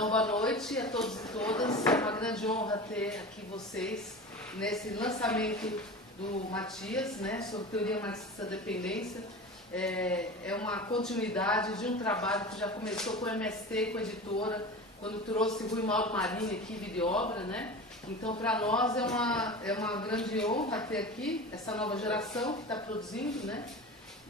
Então, boa noite a todos e todas. É uma grande honra ter aqui vocês nesse lançamento do Matias, né, sobre teoria marxista da dependência. É uma continuidade de um trabalho que já começou com o MST, com a editora, quando trouxe Rui Mauro Marini aqui, Vida e Obra, né? Então, para nós é uma grande honra ter aqui essa nova geração que está produzindo, né?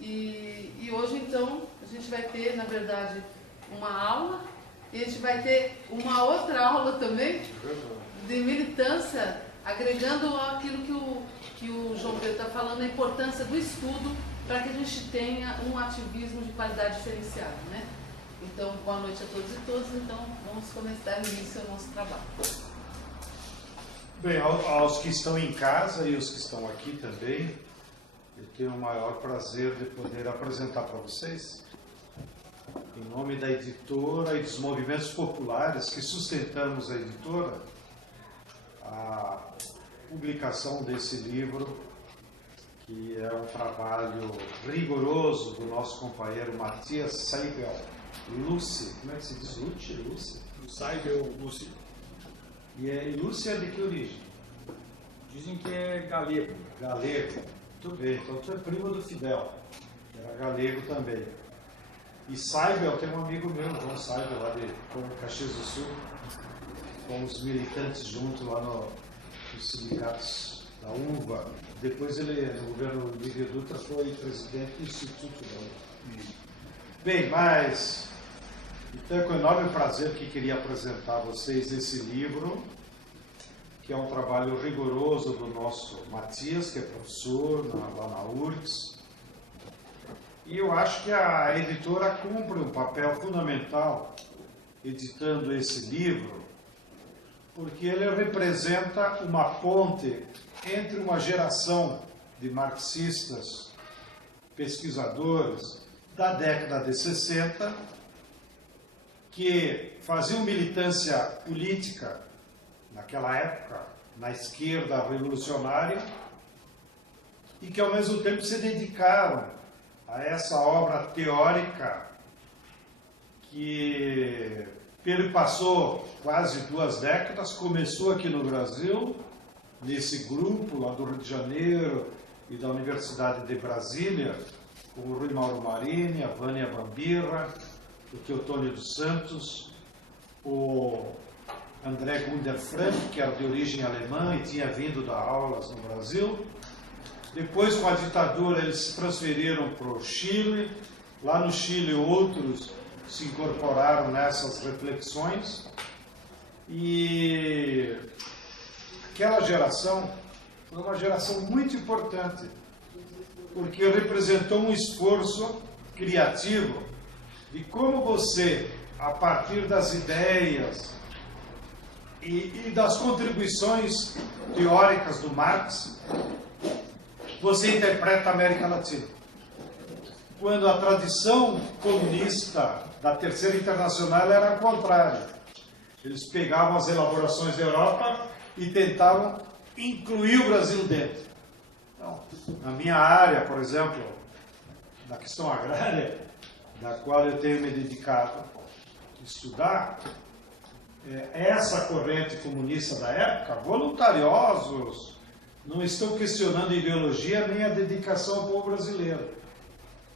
E hoje, então, a gente vai ter, na verdade, uma aula, e a gente vai ter uma outra aula também de militância, agregando aquilo que o João Pedro está falando, a importância do estudo para que a gente tenha um ativismo de qualidade diferenciada, né? Então, boa noite a todos e todas. Então, vamos começar início ao nosso trabalho. Bem, aos que estão em casa e os que estão aqui também, eu tenho o maior prazer de poder apresentar para vocês, em nome da editora e dos movimentos populares que sustentamos a editora, a publicação desse livro, que é um trabalho rigoroso do nosso companheiro Matias Seibel Lucci. Como é que se diz? Lucci? Seibel Lucci. E Lucci é de que origem? Dizem que é galego. Galego. Muito bem, então tu é primo do Fidel, que era galego também. E Seibel, tem um amigo meu, João Seibel, lá de Caxias do Sul, com os militantes juntos lá nos sindicatos da UVA. Depois ele, no governo Lívia Dutra, foi presidente do Instituto da UVA. Bem, mas então é com enorme prazer que queria apresentar a vocês esse livro, que é um trabalho rigoroso do nosso Matias, que é professor lá na URGS. E eu acho que a editora cumpre um papel fundamental editando esse livro, porque ele representa uma ponte entre uma geração de marxistas, pesquisadores da década de 60, que faziam militância política naquela época, na esquerda revolucionária, e que ao mesmo tempo se dedicaram a essa obra teórica que perpassou quase 2 décadas, começou aqui no Brasil, nesse grupo lá do Rio de Janeiro e da Universidade de Brasília, com o Rui Mauro Marini, a Vânia Bambirra, o Teotônio dos Santos, o André Gunder Frank, que era de origem alemã e tinha vindo dar aulas no Brasil. Depois, com a ditadura, eles se transferiram para o Chile. Lá no Chile, outros se incorporaram nessas reflexões. E aquela geração foi uma geração muito importante, porque representou um esforço criativo de como você, a partir das ideias e das contribuições teóricas do Marx, você interpreta a América Latina. Quando a tradição comunista da Terceira Internacional era ao contrário. Eles pegavam as elaborações da Europa e tentavam incluir o Brasil dentro. Então, na minha área, por exemplo, da questão agrária, da qual eu tenho me dedicado a estudar, essa corrente comunista da época, voluntariosos, não estão questionando a ideologia nem a dedicação ao povo brasileiro.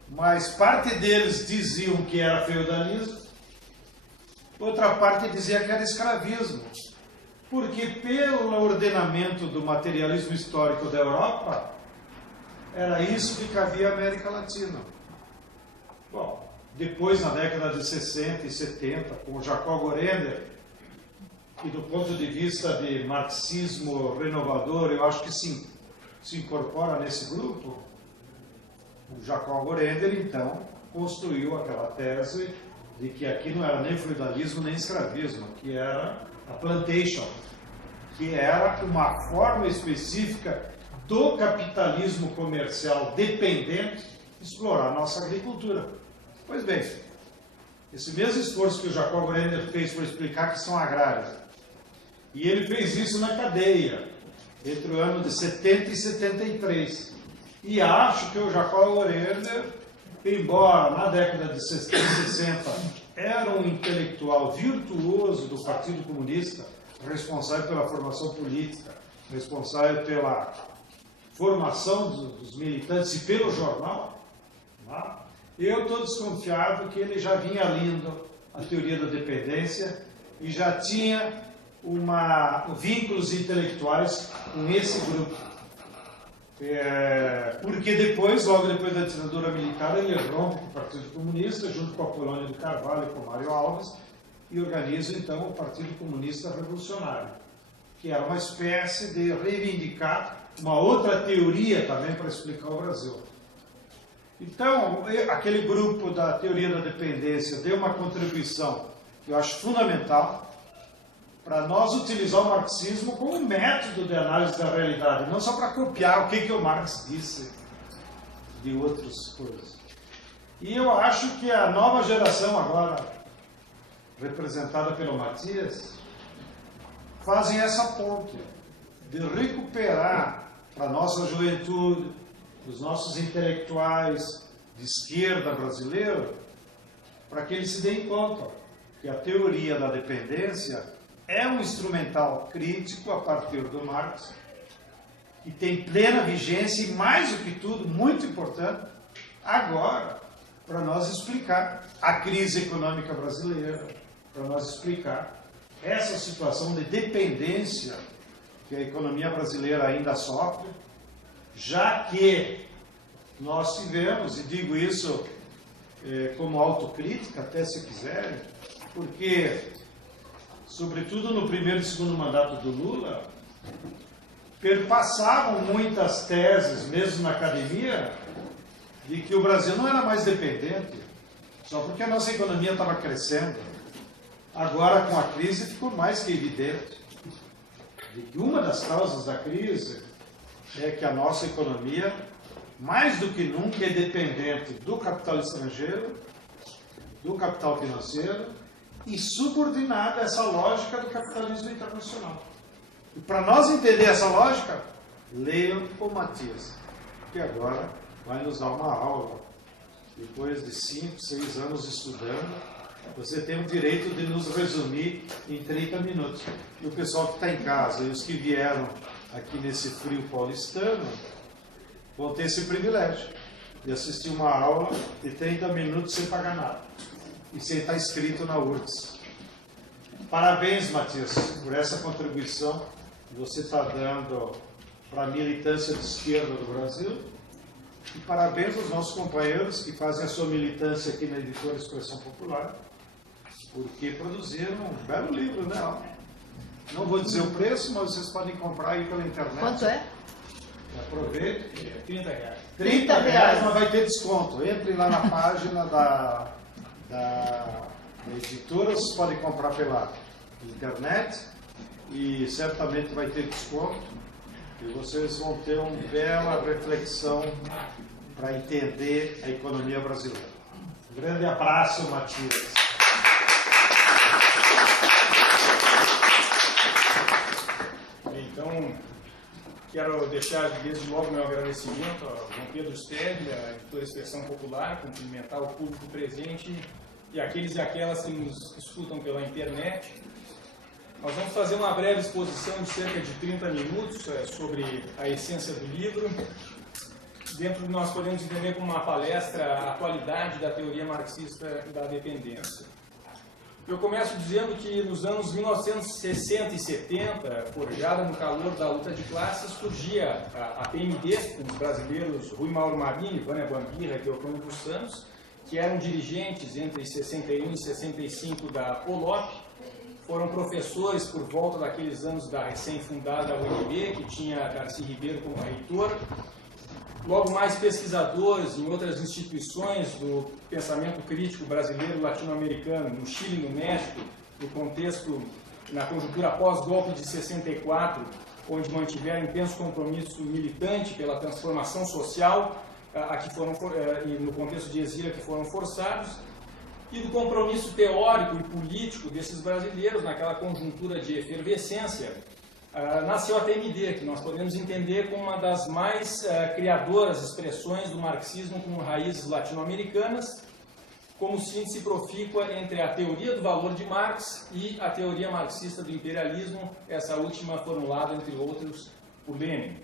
Mas parte deles diziam que era feudalismo, outra parte dizia que era escravismo. Porque pelo ordenamento do materialismo histórico da Europa, era isso que cabia à América Latina. Bom, depois na década de 60 e 70, com o Jacob Gorender, e do ponto de vista de marxismo renovador, eu acho que sim, se incorpora nesse grupo, o Jacob Gorender, então, construiu aquela tese de que aqui não era nem feudalismo nem escravismo, que era a plantation, que era uma forma específica do capitalismo comercial dependente explorar a nossa agricultura. Pois bem, esse mesmo esforço que o Jacob Gorender fez para explicar a questão agrária, e ele fez isso na cadeia, entre o ano de 70 e 73. E acho que o Jacob Gorender, embora na década de 60 era um intelectual virtuoso do Partido Comunista, responsável pela formação política, responsável pela formação dos militantes e pelo jornal, né? Eu estou desconfiado que ele já vinha lendo a teoria da dependência e já tinha vínculos intelectuais com esse grupo. Porque depois, logo depois da ditadura militar, ele rompe com o Partido Comunista, junto com a Polônia de Carvalho e com Mário Alves, e organiza então o Partido Comunista Revolucionário, que era uma espécie de reivindicar uma outra teoria também para explicar o Brasil. Então, aquele grupo da teoria da dependência deu uma contribuição que eu acho fundamental para nós utilizar o marxismo como método de análise da realidade, não só para copiar o que o Marx disse de outras coisas. E eu acho que a nova geração agora, representada pelo Matias, fazem essa ponte de recuperar para a nossa juventude, os nossos intelectuais de esquerda brasileira, para que eles se deem conta que a teoria da dependência é um instrumental crítico a partir do Marx, que tem plena vigência e, mais do que tudo, muito importante, agora, para nós explicar a crise econômica brasileira, para nós explicar essa situação de dependência que a economia brasileira ainda sofre, já que nós tivemos, e digo isso como autocrítica, até se quiserem, porque, sobretudo no primeiro e segundo mandato do Lula, perpassavam muitas teses, mesmo na academia, de que o Brasil não era mais dependente, só porque a nossa economia estava crescendo. Agora, com a crise, ficou mais que evidente de que uma das causas da crise é que a nossa economia, mais do que nunca, é dependente do capital estrangeiro, do capital financeiro, e subordinada a essa lógica do capitalismo internacional. E para nós entender essa lógica, leiam o Matias, que agora vai nos dar uma aula. Depois de 5, 6 anos estudando, você tem o direito de nos resumir em 30 minutos. E o pessoal que está em casa e os que vieram aqui nesse frio paulistano vão ter esse privilégio de assistir uma aula de 30 minutos sem pagar nada e sem estar inscrito na URGS. Parabéns, Matias, por essa contribuição que você está dando para a militância de esquerda do Brasil, e parabéns aos nossos companheiros que fazem a sua militância aqui na Editora Expressão Popular, porque produziram um belo livro, né? Não vou dizer o preço, mas vocês podem comprar aí pela internet. Quanto é? Aproveite. R$ 30. R$30, mas vai ter desconto. Entre lá na página da editora, vocês podem comprar pela internet e certamente vai ter desconto e vocês vão ter uma bela reflexão para entender a economia brasileira. Um grande abraço, Matias. Então, quero deixar desde logo meu agradecimento ao João Pedro Stedley, à Editora Expressão Popular, cumprimentar o público presente e aqueles e aquelas que nos escutam pela internet. Nós vamos fazer uma breve exposição de cerca de 30 minutos sobre a essência do livro. Dentro nós podemos entender como uma palestra a atualidade da teoria marxista da dependência. Eu começo dizendo que nos anos 1960 e 70, forjada no calor da luta de classes, surgia a PMD, com os brasileiros Rui Mauro Marini, Vânia Bambira e Teofônio dos Santos, que eram dirigentes entre 61 e 65 da POLOP, foram professores por volta daqueles anos da recém-fundada UNB, que tinha Darcy Ribeiro como reitor, logo mais pesquisadores em outras instituições do pensamento crítico brasileiro latino-americano, no Chile e no México, no contexto, na conjuntura pós-golpe de 64, onde mantiveram intenso compromisso militante pela transformação social, e no contexto de exílio que foram forçados, e do compromisso teórico e político desses brasileiros naquela conjuntura de efervescência, nasceu a TMD, que nós podemos entender como uma das mais criadoras expressões do marxismo com raízes latino-americanas, como síntese profícua entre a teoria do valor de Marx e a teoria marxista do imperialismo, essa última formulada, entre outros, por Lenin.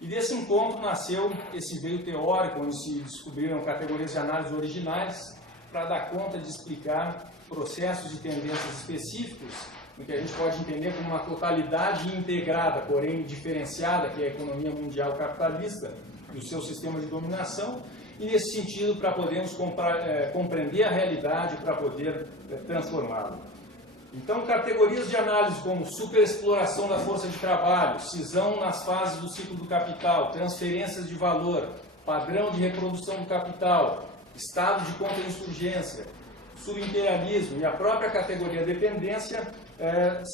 E desse encontro nasceu esse veio teórico, onde se descobriram categorias de análise originais para dar conta de explicar processos e tendências específicos, no que a gente pode entender como uma totalidade integrada, porém diferenciada, que é a economia mundial capitalista e o seu sistema de dominação, e nesse sentido para podermos compreender a realidade, para poder transformá-la. Então, categorias de análise como superexploração da força de trabalho, cisão nas fases do ciclo do capital, transferências de valor, padrão de reprodução do capital, estado de contra-insurgência, subimperialismo e a própria categoria dependência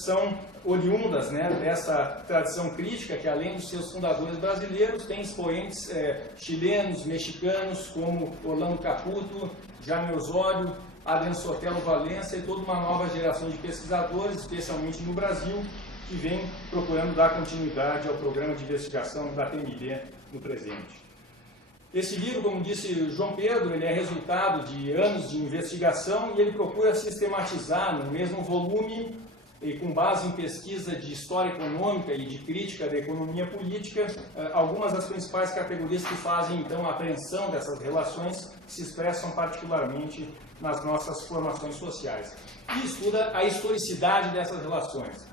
são oriundas, né, dessa tradição crítica que, além dos seus fundadores brasileiros, tem expoentes chilenos, mexicanos, como Orlando Caputo, Jaime Osório, Adriano Sotelo Valença e toda uma nova geração de pesquisadores, especialmente no Brasil, que vem procurando dar continuidade ao programa de investigação da TMD no presente. Esse livro, como disse João Pedro, ele é resultado de anos de investigação e ele procura sistematizar no mesmo volume e com base em pesquisa de história econômica e de crítica da economia política, algumas das principais categorias que fazem, então, a apreensão dessas relações que se expressam particularmente nas nossas formações sociais. E estuda a historicidade dessas relações.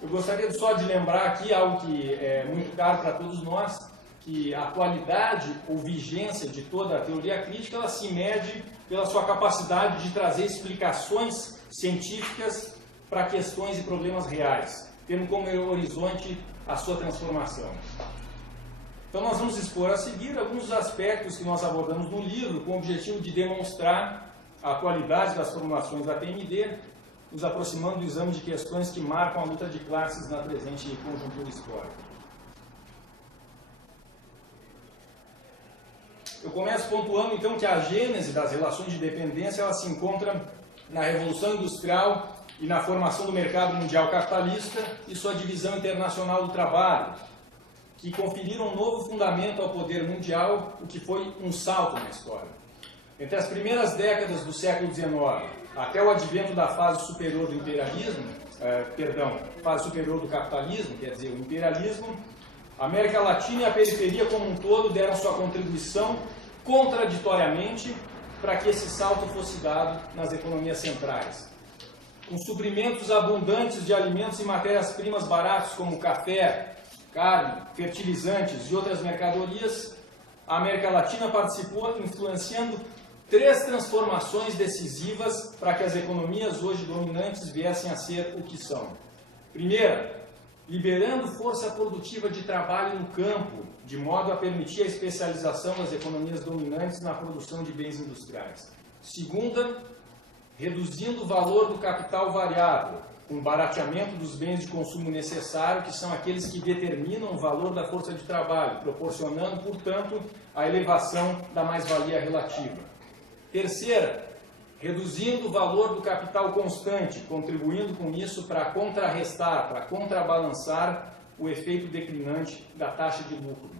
Eu gostaria só de lembrar aqui algo que é muito caro para todos nós, que a atualidade ou vigência de toda a teoria crítica, ela se mede pela sua capacidade de trazer explicações científicas para questões e problemas reais, tendo como horizonte a sua transformação. Então nós vamos expor a seguir alguns dos aspectos que nós abordamos no livro, com o objetivo de demonstrar a atualidade das formulações da TMD, nos aproximando do exame de questões que marcam a luta de classes na presente conjuntura histórica. Eu começo pontuando, então, que a gênese das relações de dependência ela se encontra na Revolução Industrial e na formação do mercado mundial capitalista e sua divisão internacional do trabalho, que conferiram um novo fundamento ao poder mundial, o que foi um salto na história. Entre as primeiras décadas do século XIX até o advento da fase superior do imperialismo, fase superior do capitalismo, quer dizer, o imperialismo, a América Latina e a periferia como um todo deram sua contribuição contraditoriamente para que esse salto fosse dado nas economias centrais. Com suprimentos abundantes de alimentos e matérias-primas baratos como café, carne, fertilizantes e outras mercadorias, a América Latina participou influenciando 3 transformações decisivas para que as economias hoje dominantes viessem a ser o que são. Primeira, liberando força produtiva de trabalho no campo, de modo a permitir a especialização das economias dominantes na produção de bens industriais. Segunda, reduzindo o valor do capital variável, com o barateamento dos bens de consumo necessário, que são aqueles que determinam o valor da força de trabalho, proporcionando, portanto, a elevação da mais-valia relativa. Terceira, reduzindo o valor do capital constante, contribuindo com isso para contrarrestar, para contrabalançar o efeito declinante da taxa de lucro.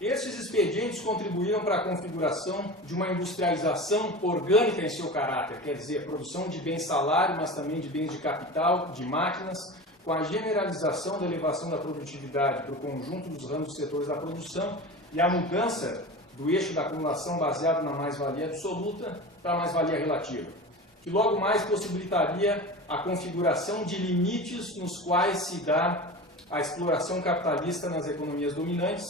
Esses expedientes contribuíram para a configuração de uma industrialização orgânica em seu caráter, quer dizer, produção de bens-salário, mas também de bens de capital, de máquinas, com a generalização da elevação da produtividade para o conjunto dos ramos dos setores da produção e a mudança do eixo da acumulação baseado na mais-valia absoluta para a mais-valia relativa, que logo mais possibilitaria a configuração de limites nos quais se dá a exploração capitalista nas economias dominantes,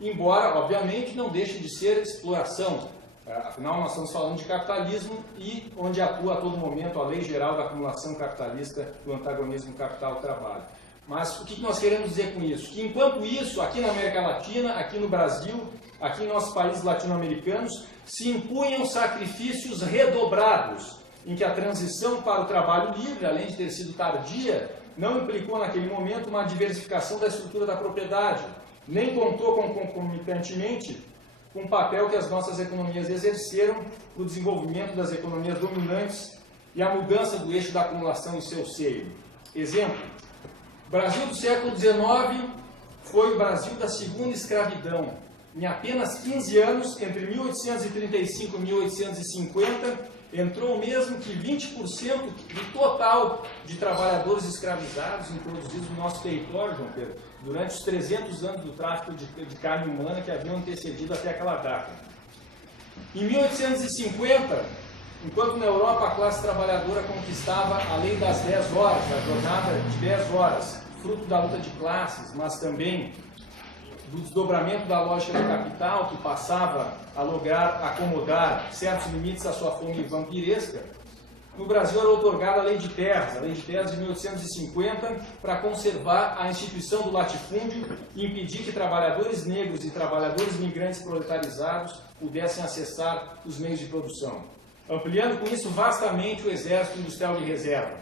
embora, obviamente, não deixe de ser exploração. Afinal, nós estamos falando de capitalismo e onde atua a todo momento a lei geral da acumulação capitalista do antagonismo capital-trabalho. Mas o que nós queremos dizer com isso? Que enquanto isso, aqui na América Latina, aqui no Brasil, aqui em nossos países latino-americanos, se impunham sacrifícios redobrados, em que a transição para o trabalho livre, além de ter sido tardia, não implicou naquele momento uma diversificação da estrutura da propriedade, nem contou concomitantemente com o papel que as nossas economias exerceram para o desenvolvimento das economias dominantes e a mudança do eixo da acumulação em seu seio. Exemplo, o Brasil do século XIX foi o Brasil da segunda escravidão, Em apenas 15 anos, entre 1835 e 1850, entrou mesmo que 20% do total de trabalhadores escravizados introduzidos no nosso território, João Pedro, durante os 300 anos do tráfico de carne humana que haviam antecedido até aquela data. Em 1850, enquanto na Europa a classe trabalhadora conquistava a lei das 10 horas, a jornada de 10 horas, fruto da luta de classes, mas também do desdobramento da lógica do capital, que passava a lograr acomodar certos limites à sua fome vampiresca, no Brasil era outorgada a Lei de Terras de 1850, para conservar a instituição do latifúndio e impedir que trabalhadores negros e trabalhadores migrantes proletarizados pudessem acessar os meios de produção, ampliando com isso vastamente o exército industrial de reserva.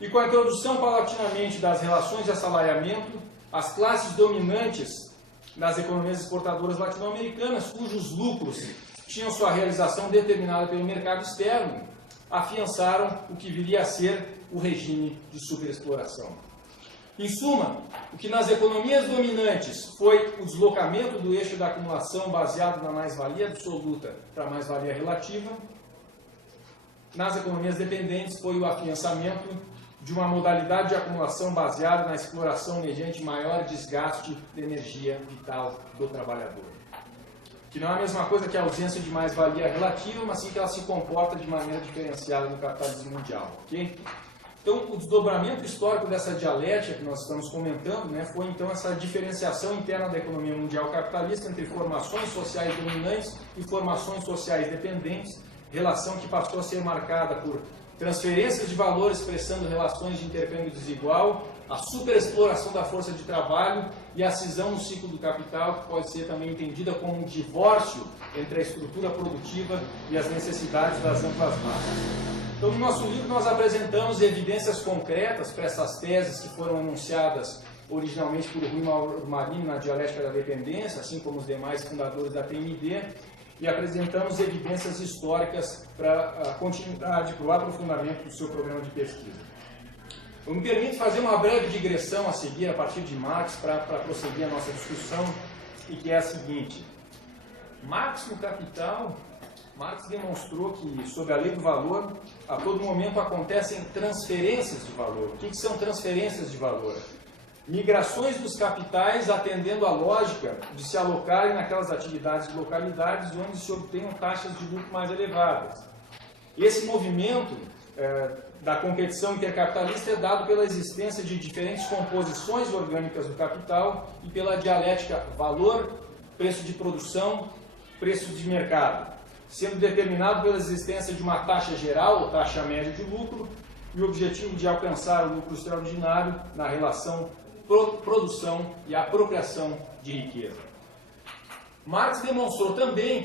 E com a introdução paulatinamente das relações de assalariamento, as classes dominantes nas economias exportadoras latino-americanas, cujos lucros tinham sua realização determinada pelo mercado externo, afiançaram o que viria a ser o regime de superexploração. Em suma, o que nas economias dominantes foi o deslocamento do eixo da acumulação baseado na mais-valia absoluta para a mais-valia relativa, nas economias dependentes foi o afiançamento de uma modalidade de acumulação baseada na exploração mediante maior desgaste de energia vital do trabalhador. Que não é a mesma coisa que a ausência de mais-valia relativa, mas sim que ela se comporta de maneira diferenciada no capitalismo mundial. Okay? Então, o desdobramento histórico dessa dialética que nós estamos comentando, né, foi então essa diferenciação interna da economia mundial capitalista entre formações sociais dominantes e formações sociais dependentes, relação que passou a ser marcada por transferências de valor expressando relações de intercâmbio desigual, a superexploração da força de trabalho e a cisão no ciclo do capital, que pode ser também entendida como um divórcio entre a estrutura produtiva e as necessidades das amplas massas. Então, no nosso livro, nós apresentamos evidências concretas para essas teses que foram enunciadas originalmente por Rui Marinho na Dialética da Dependência, assim como os demais fundadores da TMD, e apresentamos evidências históricas para a continuidade, para o aprofundamento do seu programa de pesquisa. Eu me permito fazer uma breve digressão a seguir, a partir de Marx, para prosseguir a nossa discussão, e que é a seguinte. Marx, no Capital, Marx demonstrou que, sob a lei do valor, a todo momento acontecem transferências de valor. O que são transferências de valor? Migrações dos capitais atendendo à lógica de se alocarem naquelas atividades e localidades onde se obtenham taxas de lucro mais elevadas. Esse movimento da competição intercapitalista é dado pela existência de diferentes composições orgânicas do capital e pela dialética valor, preço de produção, preço de mercado, sendo determinado pela existência de uma taxa geral ou taxa média de lucro e o objetivo de alcançar o lucro extraordinário na relação produção e apropriação de riqueza. Marx demonstrou também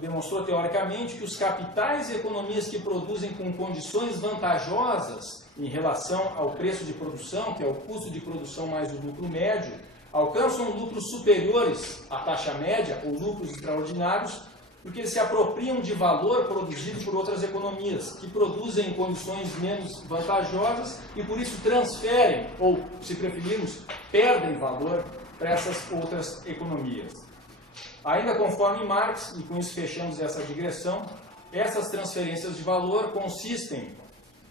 demonstrou teoricamente que os capitais e economias que produzem com condições vantajosas em relação ao preço de produção, que é o custo de produção mais o lucro médio, alcançam lucros superiores à taxa média ou lucros extraordinários, porque eles se apropriam de valor produzido por outras economias, que produzem em condições menos vantajosas e por isso transferem, ou, se preferirmos, perdem valor para essas outras economias. Ainda conforme Marx, e com isso fechamos essa digressão, essas transferências de valor consistem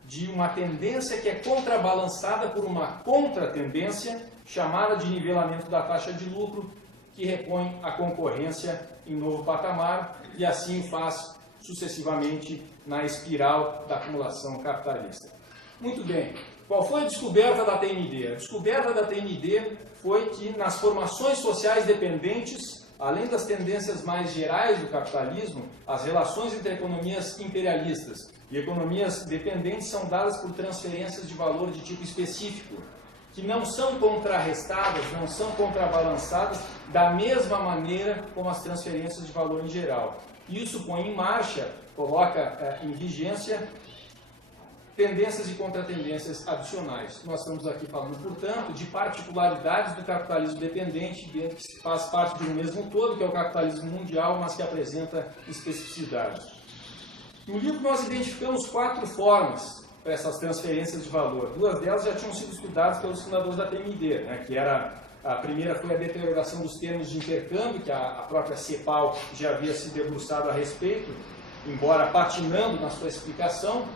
de uma tendência que é contrabalançada por uma contratendência chamada de nivelamento da taxa de lucro, que repõe a concorrência em novo patamar e assim faz sucessivamente na espiral da acumulação capitalista. Muito bem, qual foi a descoberta da TMD? A descoberta da TMD foi que nas formações sociais dependentes, além das tendências mais gerais do capitalismo, as relações entre economias imperialistas e economias dependentes são dadas por transferências de valor de tipo específico, que não são contrarrestadas, não são contrabalançadas da mesma maneira como as transferências de valor em geral. Isso põe em marcha, coloca em vigência tendências e contratendências adicionais. Nós estamos aqui falando, portanto, de particularidades do capitalismo dependente, dentro que faz parte de um mesmo todo, que é o capitalismo mundial, mas que apresenta especificidades. No livro nós identificamos 4 formas para essas transferências de valor. 2 delas já tinham sido estudadas pelos fundadores da TMD, né, que era A primeira foi a deterioração dos termos de intercâmbio, que a própria CEPAL já havia se debruçado a respeito, embora patinando na sua explicação.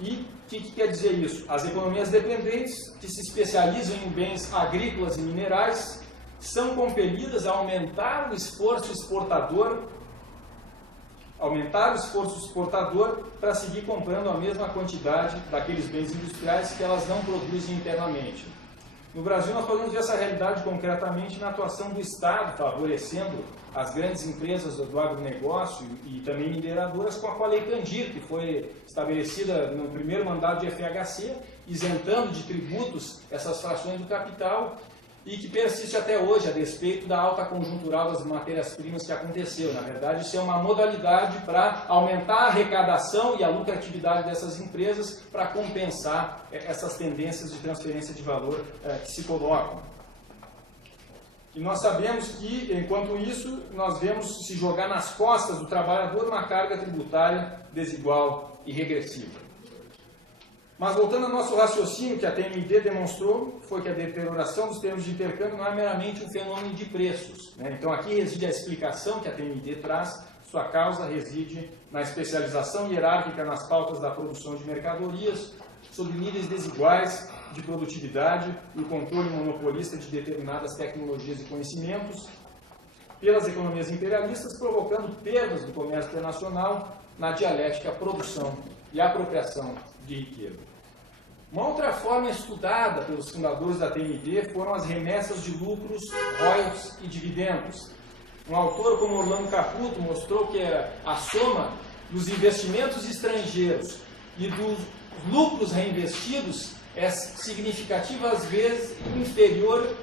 E o que quer dizer isso? As economias dependentes, que se especializam em bens agrícolas e minerais, são compelidas a aumentar o esforço exportador para seguir comprando a mesma quantidade daqueles bens industriais que elas não produzem internamente. No Brasil, nós podemos ver essa realidade concretamente na atuação do Estado, favorecendo as grandes empresas do agronegócio e também mineradoras com a Lei Candir, que foi estabelecida no primeiro mandato de FHC, isentando de tributos essas frações do capital e que persiste até hoje, a despeito da alta conjuntural das matérias-primas que aconteceu. Na verdade, isso é uma modalidade para aumentar a arrecadação e a lucratividade dessas empresas para compensar essas tendências de transferência de valor que se colocam. E nós sabemos que, enquanto isso, nós vemos se jogar nas costas do trabalhador uma carga tributária desigual e regressiva. Mas voltando ao nosso raciocínio, que a TMD demonstrou, foi que a deterioração dos termos de intercâmbio não é meramente um fenômeno de preços, né? Então aqui reside a explicação que a TMD traz, sua causa reside na especialização hierárquica nas pautas da produção de mercadorias, sob níveis desiguais de produtividade e o controle monopolista de determinadas tecnologias e conhecimentos, pelas economias imperialistas, provocando perdas do comércio internacional na dialética produção e apropriação de riqueza. Uma outra forma estudada pelos fundadores da TMD foram as remessas de lucros, royalties e dividendos. Um autor como Orlando Caputo mostrou que a soma dos investimentos estrangeiros e dos lucros reinvestidos é significativa, às vezes, inferior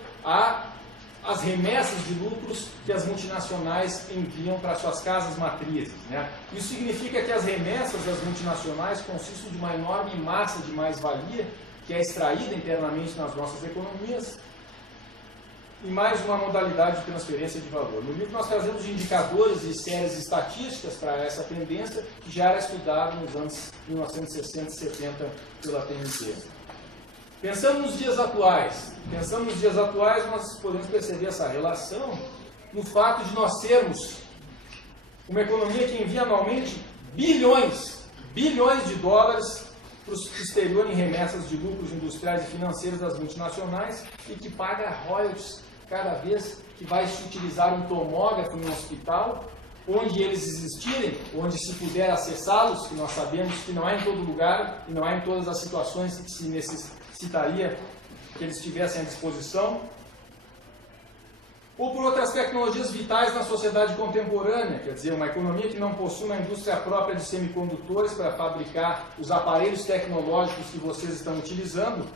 às remessas de lucros que as multinacionais enviam para suas casas matrizes, né? Isso significa que as remessas das multinacionais consistem de uma enorme massa de mais-valia que é extraída internamente nas nossas economias e mais uma modalidade de transferência de valor. No livro nós trazemos indicadores e séries estatísticas para essa tendência que já era estudado nos anos 1960 e 70 pela TMD. Pensando nos dias atuais, nós podemos perceber essa relação no fato de nós termos uma economia que envia anualmente bilhões de dólares para o exterior em remessas de lucros industriais e financeiros das multinacionais e que paga royalties cada vez que vai se utilizar um tomógrafo em um hospital, onde eles existirem, onde se puder acessá-los, que nós sabemos que não é em todo lugar e não é em todas as situações que se necessitaria que eles estivessem à disposição, ou por outras tecnologias vitais na sociedade contemporânea, quer dizer, uma economia que não possui uma indústria própria de semicondutores para fabricar os aparelhos tecnológicos que vocês estão utilizando,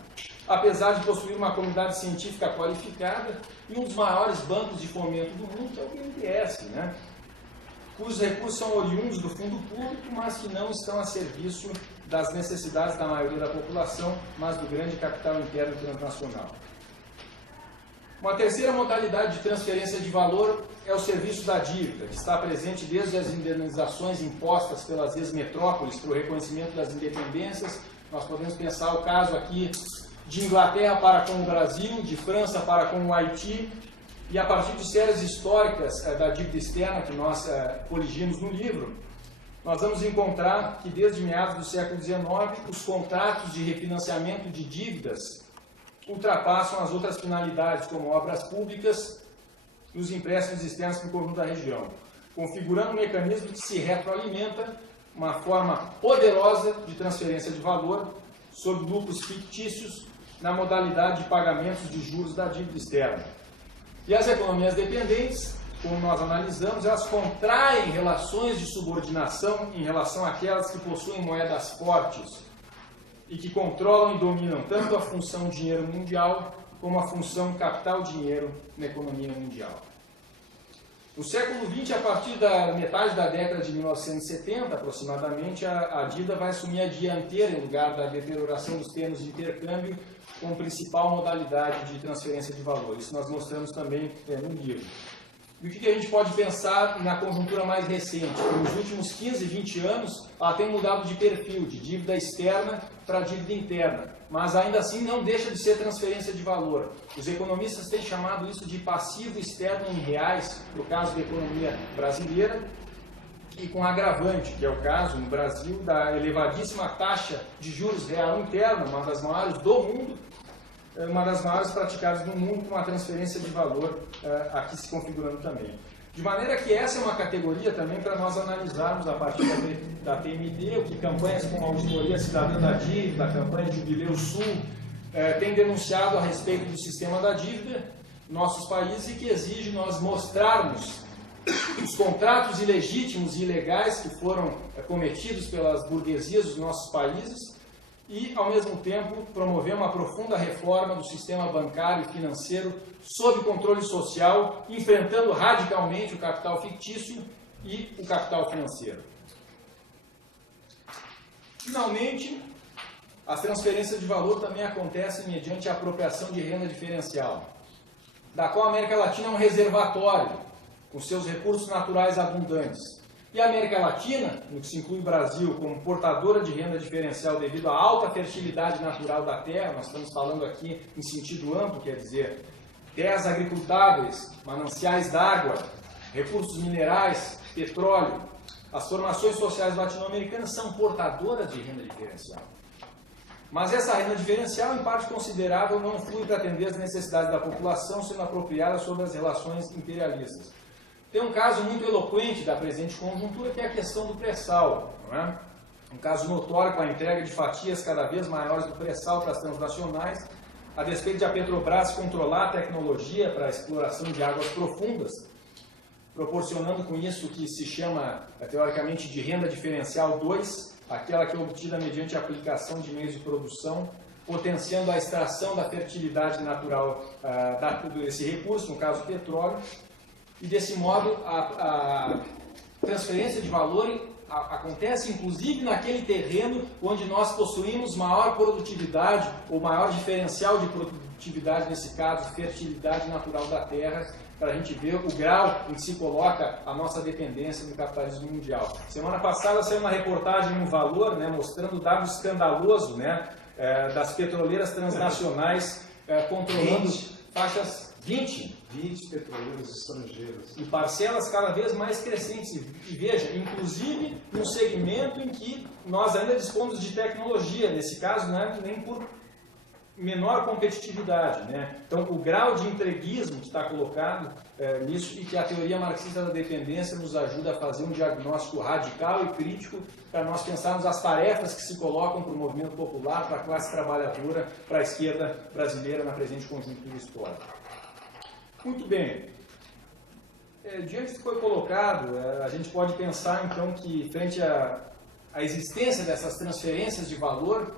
apesar de possuir uma comunidade científica qualificada e um dos maiores bancos de fomento do mundo, que é o BNDES, né? Cujos recursos são oriundos do fundo público, mas que não estão a serviço das necessidades da maioria da população, mas do grande capital interno transnacional. Uma terceira modalidade de transferência de valor é o serviço da dívida, que está presente desde as indenizações impostas pelas ex-metrópoles para o reconhecimento das independências. Nós podemos pensar o caso aqui de Inglaterra para com o Brasil, de França para com o Haiti, e a partir de séries históricas da dívida externa que nós coligimos no livro, nós vamos encontrar que desde meados do século XIX, os contratos de refinanciamento de dívidas ultrapassam as outras finalidades, como obras públicas e os empréstimos externos para o conjunto da região, configurando um mecanismo que se retroalimenta, uma forma poderosa de transferência de valor sob lucros fictícios na modalidade de pagamentos de juros da dívida externa. E as economias dependentes, como nós analisamos, elas contraem relações de subordinação em relação àquelas que possuem moedas fortes e que controlam e dominam tanto a função dinheiro mundial como a função capital-dinheiro na economia mundial. No século XX, a partir da metade da década de 1970, aproximadamente, a dívida vai assumir a dianteira em lugar da deterioração dos termos de intercâmbio como principal modalidade de transferência de valor. Isso nós mostramos também no livro. E o que a gente pode pensar na conjuntura mais recente? Nos últimos 15, 20 anos, ela tem mudado de perfil, de dívida externa para dívida interna. Mas ainda assim não deixa de ser transferência de valor. Os economistas têm chamado isso de passivo externo em reais, no caso da economia brasileira, e com agravante, que é o caso no Brasil da elevadíssima taxa de juros real interna, uma das maiores do mundo, uma das maiores praticadas no mundo, com uma transferência de valor aqui se configurando também. De maneira que essa é uma categoria também para nós analisarmos a partir da TMD, o que campanhas como a Auditoria Cidadã da Dívida, a campanha de Jubileu Sul, têm denunciado a respeito do sistema da dívida em nossos países e que exige nós mostrarmos os contratos ilegítimos e ilegais que foram cometidos pelas burguesias dos nossos países e, ao mesmo tempo, promover uma profunda reforma do sistema bancário e financeiro sob controle social, enfrentando radicalmente o capital fictício e o capital financeiro. Finalmente, as transferências de valor também acontecem mediante a apropriação de renda diferencial, da qual a América Latina é um reservatório, com seus recursos naturais abundantes. E a América Latina, no que se inclui o Brasil, como portadora de renda diferencial devido à alta fertilidade natural da terra, nós estamos falando aqui em sentido amplo, quer dizer, terras agricultáveis, mananciais d'água, recursos minerais, petróleo. As formações sociais latino-americanas são portadoras de renda diferencial. Mas essa renda diferencial, em parte considerável, não flui para atender as necessidades da população, sendo apropriada sobre as relações imperialistas. Tem um caso muito eloquente da presente conjuntura, que é a questão do pré-sal, não é? Um caso notório com a entrega de fatias cada vez maiores do pré-sal para as transnacionais, a despeito de a Petrobras controlar a tecnologia para a exploração de águas profundas, proporcionando com isso o que se chama, teoricamente, de renda diferencial 2, aquela que é obtida mediante a aplicação de meios de produção, potenciando a extração da fertilidade natural desse recurso, no caso o petróleo, e desse modo a transferência de valor acontece inclusive naquele terreno onde nós possuímos maior produtividade ou maior diferencial de produtividade, nesse caso, fertilidade natural da terra, para a gente ver o grau em que se coloca a nossa dependência no capitalismo mundial. Semana passada saiu uma reportagem no Valor, né, mostrando dado escandaloso, né, das petroleiras transnacionais controlando faixas 20 petroleiros estrangeiros. E parcelas cada vez mais crescentes. E veja, inclusive num segmento em que nós ainda dispomos de tecnologia, nesse caso não é nem por menor competitividade, né? Então, o grau de entreguismo que está colocado nisso, e que a teoria marxista da dependência nos ajuda a fazer um diagnóstico radical e crítico para nós pensarmos as tarefas que se colocam para o movimento popular, para a classe trabalhadora, para a esquerda brasileira na presente conjuntura histórica. Muito bem. Diante do que foi colocado, a gente pode pensar então que, frente à existência dessas transferências de valor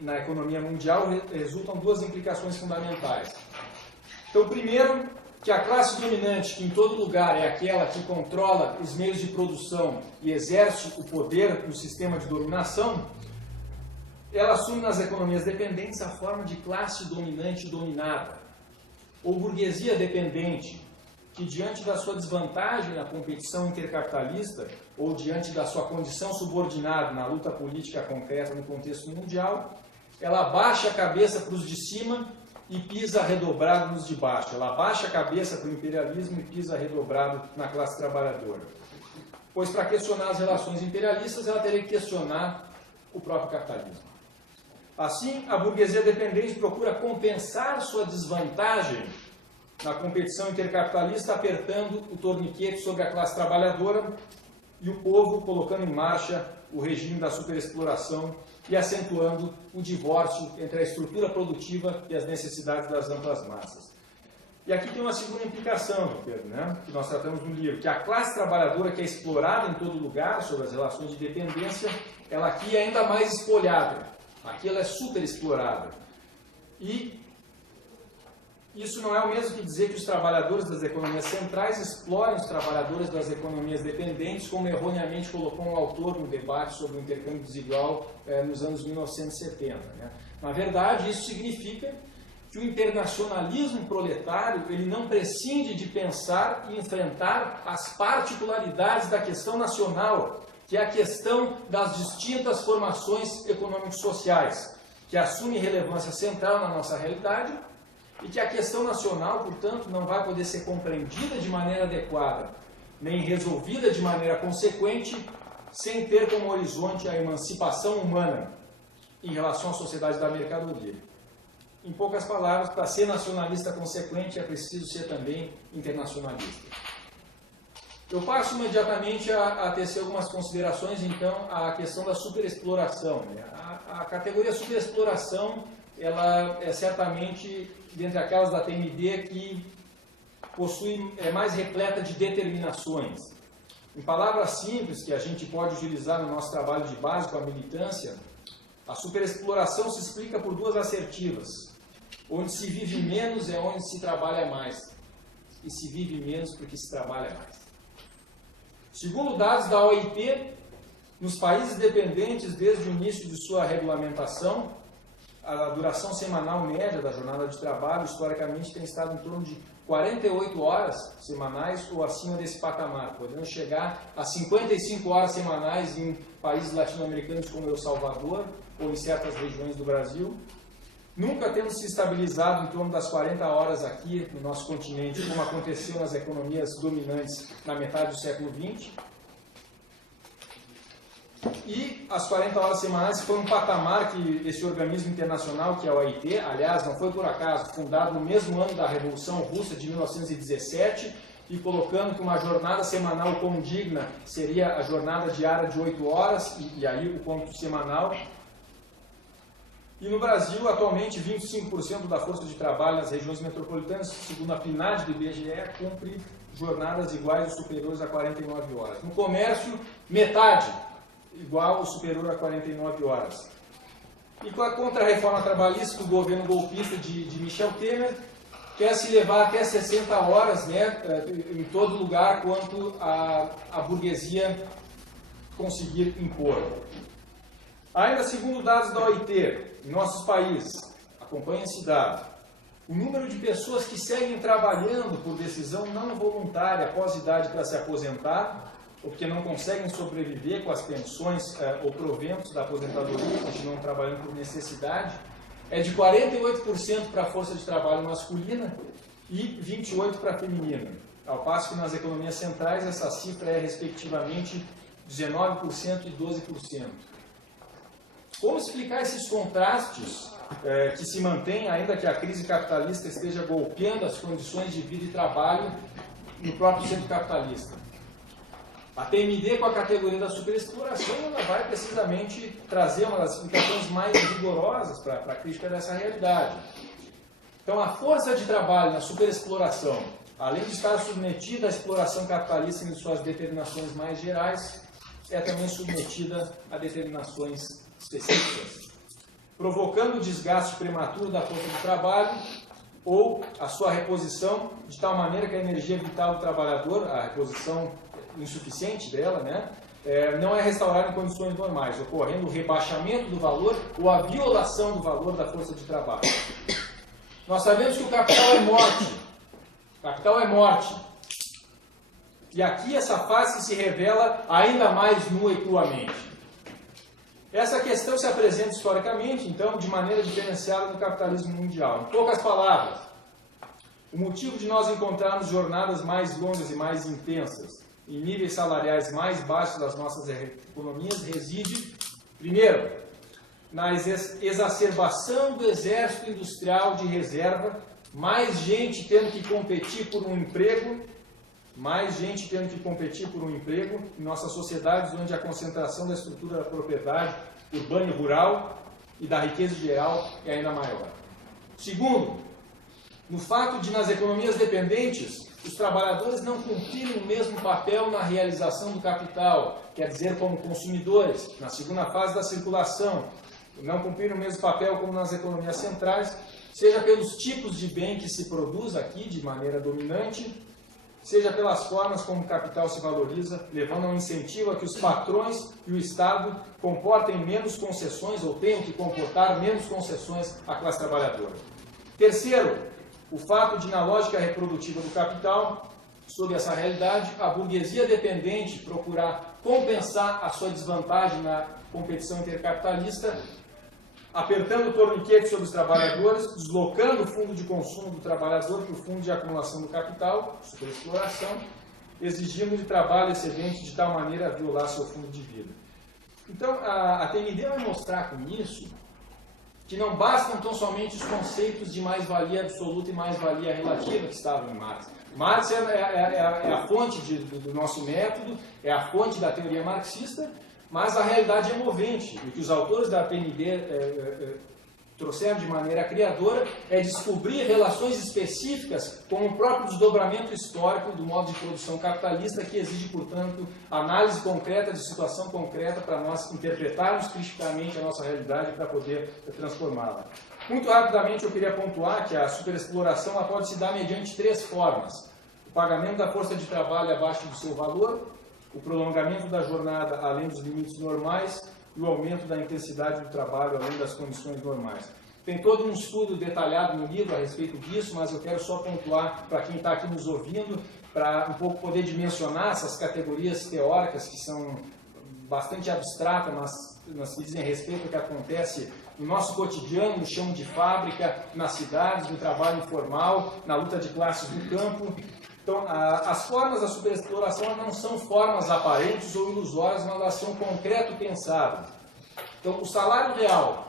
na economia mundial, resultam duas implicações fundamentais. Então, primeiro, que a classe dominante, que em todo lugar é aquela que controla os meios de produção e exerce o poder no sistema de dominação, ela assume nas economias dependentes a forma de classe dominante dominada, ou burguesia dependente, que diante da sua desvantagem na competição intercapitalista, ou diante da sua condição subordinada na luta política concreta no contexto mundial, ela abaixa a cabeça para os de cima e pisa redobrado nos de baixo. Ela abaixa a cabeça para o imperialismo e pisa redobrado na classe trabalhadora. Pois para questionar as relações imperialistas, ela teria que questionar o próprio capitalismo. Assim, a burguesia dependente procura compensar sua desvantagem na competição intercapitalista, apertando o torniquete sobre a classe trabalhadora e o povo colocando em marcha o regime da superexploração e acentuando o divórcio entre a estrutura produtiva e as necessidades das amplas massas. E aqui tem uma segunda implicação, Pedro, né, que nós tratamos no livro, que a classe trabalhadora, que é explorada em todo lugar sobre as relações de dependência, ela aqui é ainda mais espolhada. Aqui ela é super explorada. E isso não é o mesmo que dizer que os trabalhadores das economias centrais explorem os trabalhadores das economias dependentes, como erroneamente colocou um autor no debate sobre o intercâmbio desigual nos anos 1970. Né? Na verdade, isso significa que o internacionalismo proletário ele não prescinde de pensar e enfrentar as particularidades da questão nacional, que é a questão das distintas formações econômico-sociais, que assume relevância central na nossa realidade, e que a questão nacional, portanto, não vai poder ser compreendida de maneira adequada, nem resolvida de maneira consequente, sem ter como horizonte a emancipação humana em relação à sociedade da mercadoria. Em poucas palavras, para ser nacionalista consequente é preciso ser também internacionalista. Eu passo imediatamente a tecer algumas considerações, então, à questão da superexploração. A categoria superexploração, ela é certamente, dentre aquelas da TMD, que é mais repleta de determinações. Em palavras simples, que a gente pode utilizar no nosso trabalho de base com a militância, a superexploração se explica por duas assertivas. Onde se vive menos é onde se trabalha mais. E se vive menos porque se trabalha mais. Segundo dados da OIT, nos países dependentes, desde o início de sua regulamentação, a duração semanal média da jornada de trabalho, historicamente, tem estado em torno de 48 horas semanais ou acima desse patamar, podendo chegar a 55 horas semanais em países latino-americanos como El Salvador ou em certas regiões do Brasil. Nunca temos se estabilizado em torno das 40 horas aqui no nosso continente, como aconteceu nas economias dominantes na metade do século XX. E as 40 horas semanais foi um patamar que esse organismo internacional, que é a OIT, aliás, não foi por acaso, fundado no mesmo ano da Revolução Russa de 1917, e colocando que uma jornada semanal condigna seria a jornada diária de 8 horas, e aí o ponto semanal. E no Brasil, atualmente, 25% da força de trabalho nas regiões metropolitanas, segundo a PNAD do IBGE, cumpre jornadas iguais ou superiores a 49 horas. No comércio, metade, igual ou superior a 49 horas. E com a contra-reforma trabalhista do governo golpista de Michel Temer, quer se levar até 60 horas, né, em todo lugar, quanto a burguesia conseguir impor. Ainda segundo dados da OIT, em nossos países, acompanha esse dado, o número de pessoas que seguem trabalhando por decisão não voluntária após idade para se aposentar, ou porque não conseguem sobreviver com as pensões ou proventos da aposentadoria, continuam trabalhando por necessidade, é de 48% para a força de trabalho masculina e 28% para a feminina. Ao passo que nas economias centrais essa cifra é respectivamente 19% e 12%. Como explicar esses contrastes que se mantêm, ainda que a crise capitalista esteja golpeando as condições de vida e trabalho no próprio centro capitalista? A TMD, com a categoria da superexploração, ela vai precisamente trazer uma das explicações mais rigorosas para a crítica dessa realidade. Então, a força de trabalho na superexploração, além de estar submetida à exploração capitalista em suas determinações mais gerais, é também submetida a determinações específicas, provocando o desgaste prematuro da força de trabalho ou a sua reposição de tal maneira que a energia vital do trabalhador, a reposição insuficiente dela, né, não é restaurada em condições normais, ocorrendo o rebaixamento do valor ou a violação do valor da força de trabalho. Nós sabemos que o capital é morte. O capital é morte. E aqui essa face se revela ainda mais nua e cruamente. Essa questão se apresenta historicamente, então, de maneira diferenciada no capitalismo mundial. Em poucas palavras, o motivo de nós encontrarmos jornadas mais longas e mais intensas, em níveis salariais mais baixos das nossas economias, reside, primeiro, na exacerbação do exército industrial de reserva, mais gente tendo que competir por um emprego, em nossas sociedades onde a concentração da estrutura da propriedade urbana e rural e da riqueza geral é ainda maior. Segundo, no fato de nas economias dependentes os trabalhadores não cumprirem o mesmo papel na realização do capital, quer dizer, como consumidores, na segunda fase da circulação, não cumprirem o mesmo papel como nas economias centrais, seja pelos tipos de bem que se produz aqui de maneira dominante, seja pelas formas como o capital se valoriza, levando ao incentivo a que os patrões e o Estado comportem menos concessões ou tenham que comportar menos concessões à classe trabalhadora. Terceiro, o fato de, na lógica reprodutiva do capital, sob essa realidade, a burguesia dependente procurar compensar a sua desvantagem na competição intercapitalista, apertando o torniquete sobre os trabalhadores, deslocando o fundo de consumo do trabalhador para o fundo de acumulação do capital, superexploração, exigindo de trabalho excedente de tal maneira a violar seu fundo de vida. Então, a TND vai mostrar com isso que não bastam tão somente os conceitos de mais-valia absoluta e mais-valia relativa que estavam em Marx. Marx é a fonte do nosso método, é a fonte da teoria marxista, mas a realidade é movente. E o que os autores da TND trouxeram de maneira criadora é descobrir relações específicas com o próprio desdobramento histórico do modo de produção capitalista, que exige, portanto, análise concreta de situação concreta para nós interpretarmos criticamente a nossa realidade para poder transformá-la. Muito rapidamente eu queria pontuar que a superexploração ela pode se dar mediante três formas: o pagamento da força de trabalho abaixo do seu valor, o prolongamento da jornada além dos limites normais e o aumento da intensidade do trabalho além das condições normais. Tem todo um estudo detalhado no livro a respeito disso, mas eu quero só pontuar para quem está aqui nos ouvindo, para um pouco poder dimensionar essas categorias teóricas que são bastante abstratas, mas que dizem respeito ao que acontece no nosso cotidiano, no chão de fábrica, nas cidades, no trabalho informal, na luta de classes no campo. Então, as formas da superexploração não são formas aparentes ou ilusórias, mas elas são concreto pensado. Então, o salário real,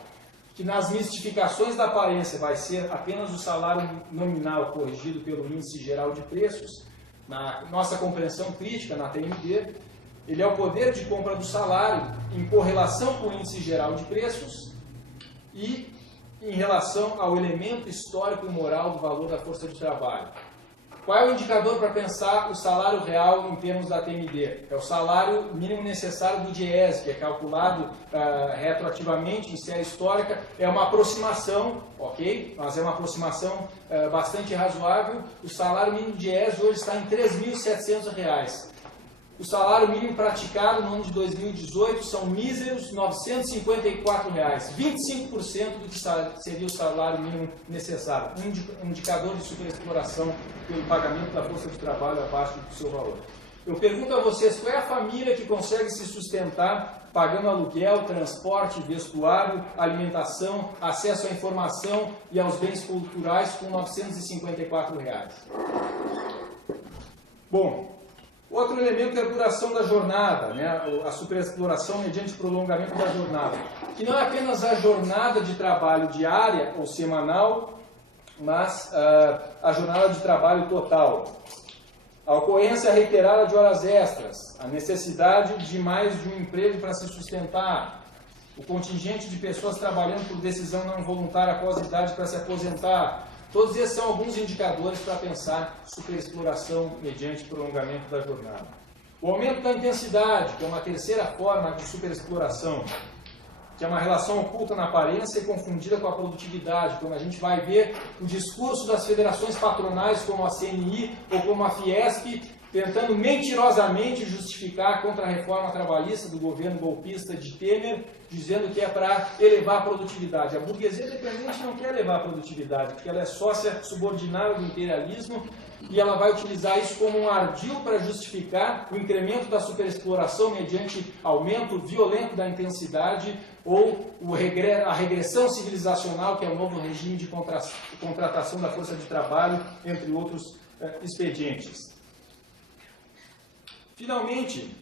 que nas mistificações da aparência vai ser apenas o salário nominal corrigido pelo índice geral de preços, na nossa compreensão crítica, na TND, ele é o poder de compra do salário em correlação com o índice geral de preços e em relação ao elemento histórico e moral do valor da força de trabalho. Qual é o indicador para pensar o salário real em termos da TND? É o salário mínimo necessário do DIEESE, que é calculado retroativamente em série histórica. É uma aproximação, ok? Mas é uma aproximação bastante razoável. O salário mínimo do DIEESE hoje está em R$ 3.700. O salário mínimo praticado no ano de 2018 são míseros R$ 954, 25% do que seria o salário mínimo necessário, um indicador de superexploração pelo pagamento da força de trabalho abaixo do seu valor. Eu pergunto a vocês, qual é a família que consegue se sustentar pagando aluguel, transporte, vestuário, alimentação, acesso à informação e aos bens culturais com R$ 954? Bom, outro elemento é a duração da jornada, né? A superexploração mediante prolongamento da jornada, que não é apenas a jornada de trabalho diária ou semanal, mas a jornada de trabalho total. A ocorrência reiterada de horas extras, a necessidade de mais de um emprego para se sustentar, o contingente de pessoas trabalhando por decisão não voluntária após a idade para se aposentar. Todos esses são alguns indicadores para pensar superexploração mediante prolongamento da jornada. O aumento da intensidade, que é uma terceira forma de superexploração, que é uma relação oculta na aparência e confundida com a produtividade, quando a gente vai ver o discurso das federações patronais como a CNI ou como a Fiesp, tentando mentirosamente justificar a contra-reforma trabalhista do governo golpista de Temer, dizendo que é para elevar a produtividade. A burguesia dependente não quer elevar a produtividade, porque ela é sócia subordinada do imperialismo e ela vai utilizar isso como um ardil para justificar o incremento da superexploração mediante aumento violento da intensidade ou a regressão civilizacional, que é o novo regime de contratação da força de trabalho, entre outros expedientes. Finalmente,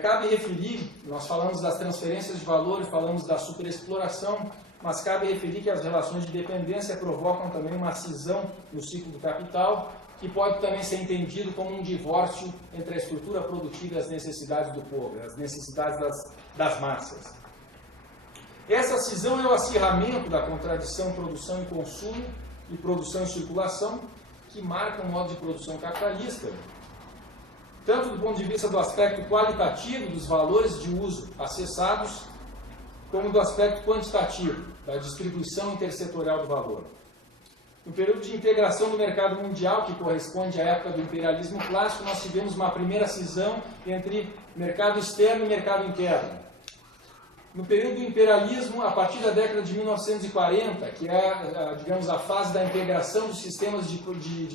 cabe referir, nós falamos das transferências de valor e falamos da superexploração, mas cabe referir que as relações de dependência provocam também uma cisão no ciclo do capital, que pode também ser entendido como um divórcio entre a estrutura produtiva e as necessidades do povo, as necessidades das massas. Essa cisão é o acirramento da contradição produção e consumo e produção e circulação, que marca o modo de produção capitalista, tanto do ponto de vista do aspecto qualitativo dos valores de uso acessados, como do aspecto quantitativo, da distribuição intersetorial do valor. No período de integração do mercado mundial, que corresponde à época do imperialismo clássico, nós tivemos uma primeira cisão entre mercado externo e mercado interno. No período do imperialismo, a partir da década de 1940, que é, digamos, a fase da integração dos sistemas de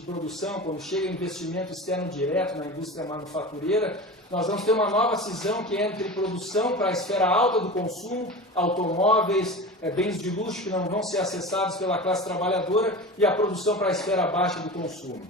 produção, quando chega investimento externo direto na indústria manufatureira, nós vamos ter uma nova cisão que é entre produção para a esfera alta do consumo, automóveis, bens de luxo que não vão ser acessados pela classe trabalhadora, e a produção para a esfera baixa do consumo.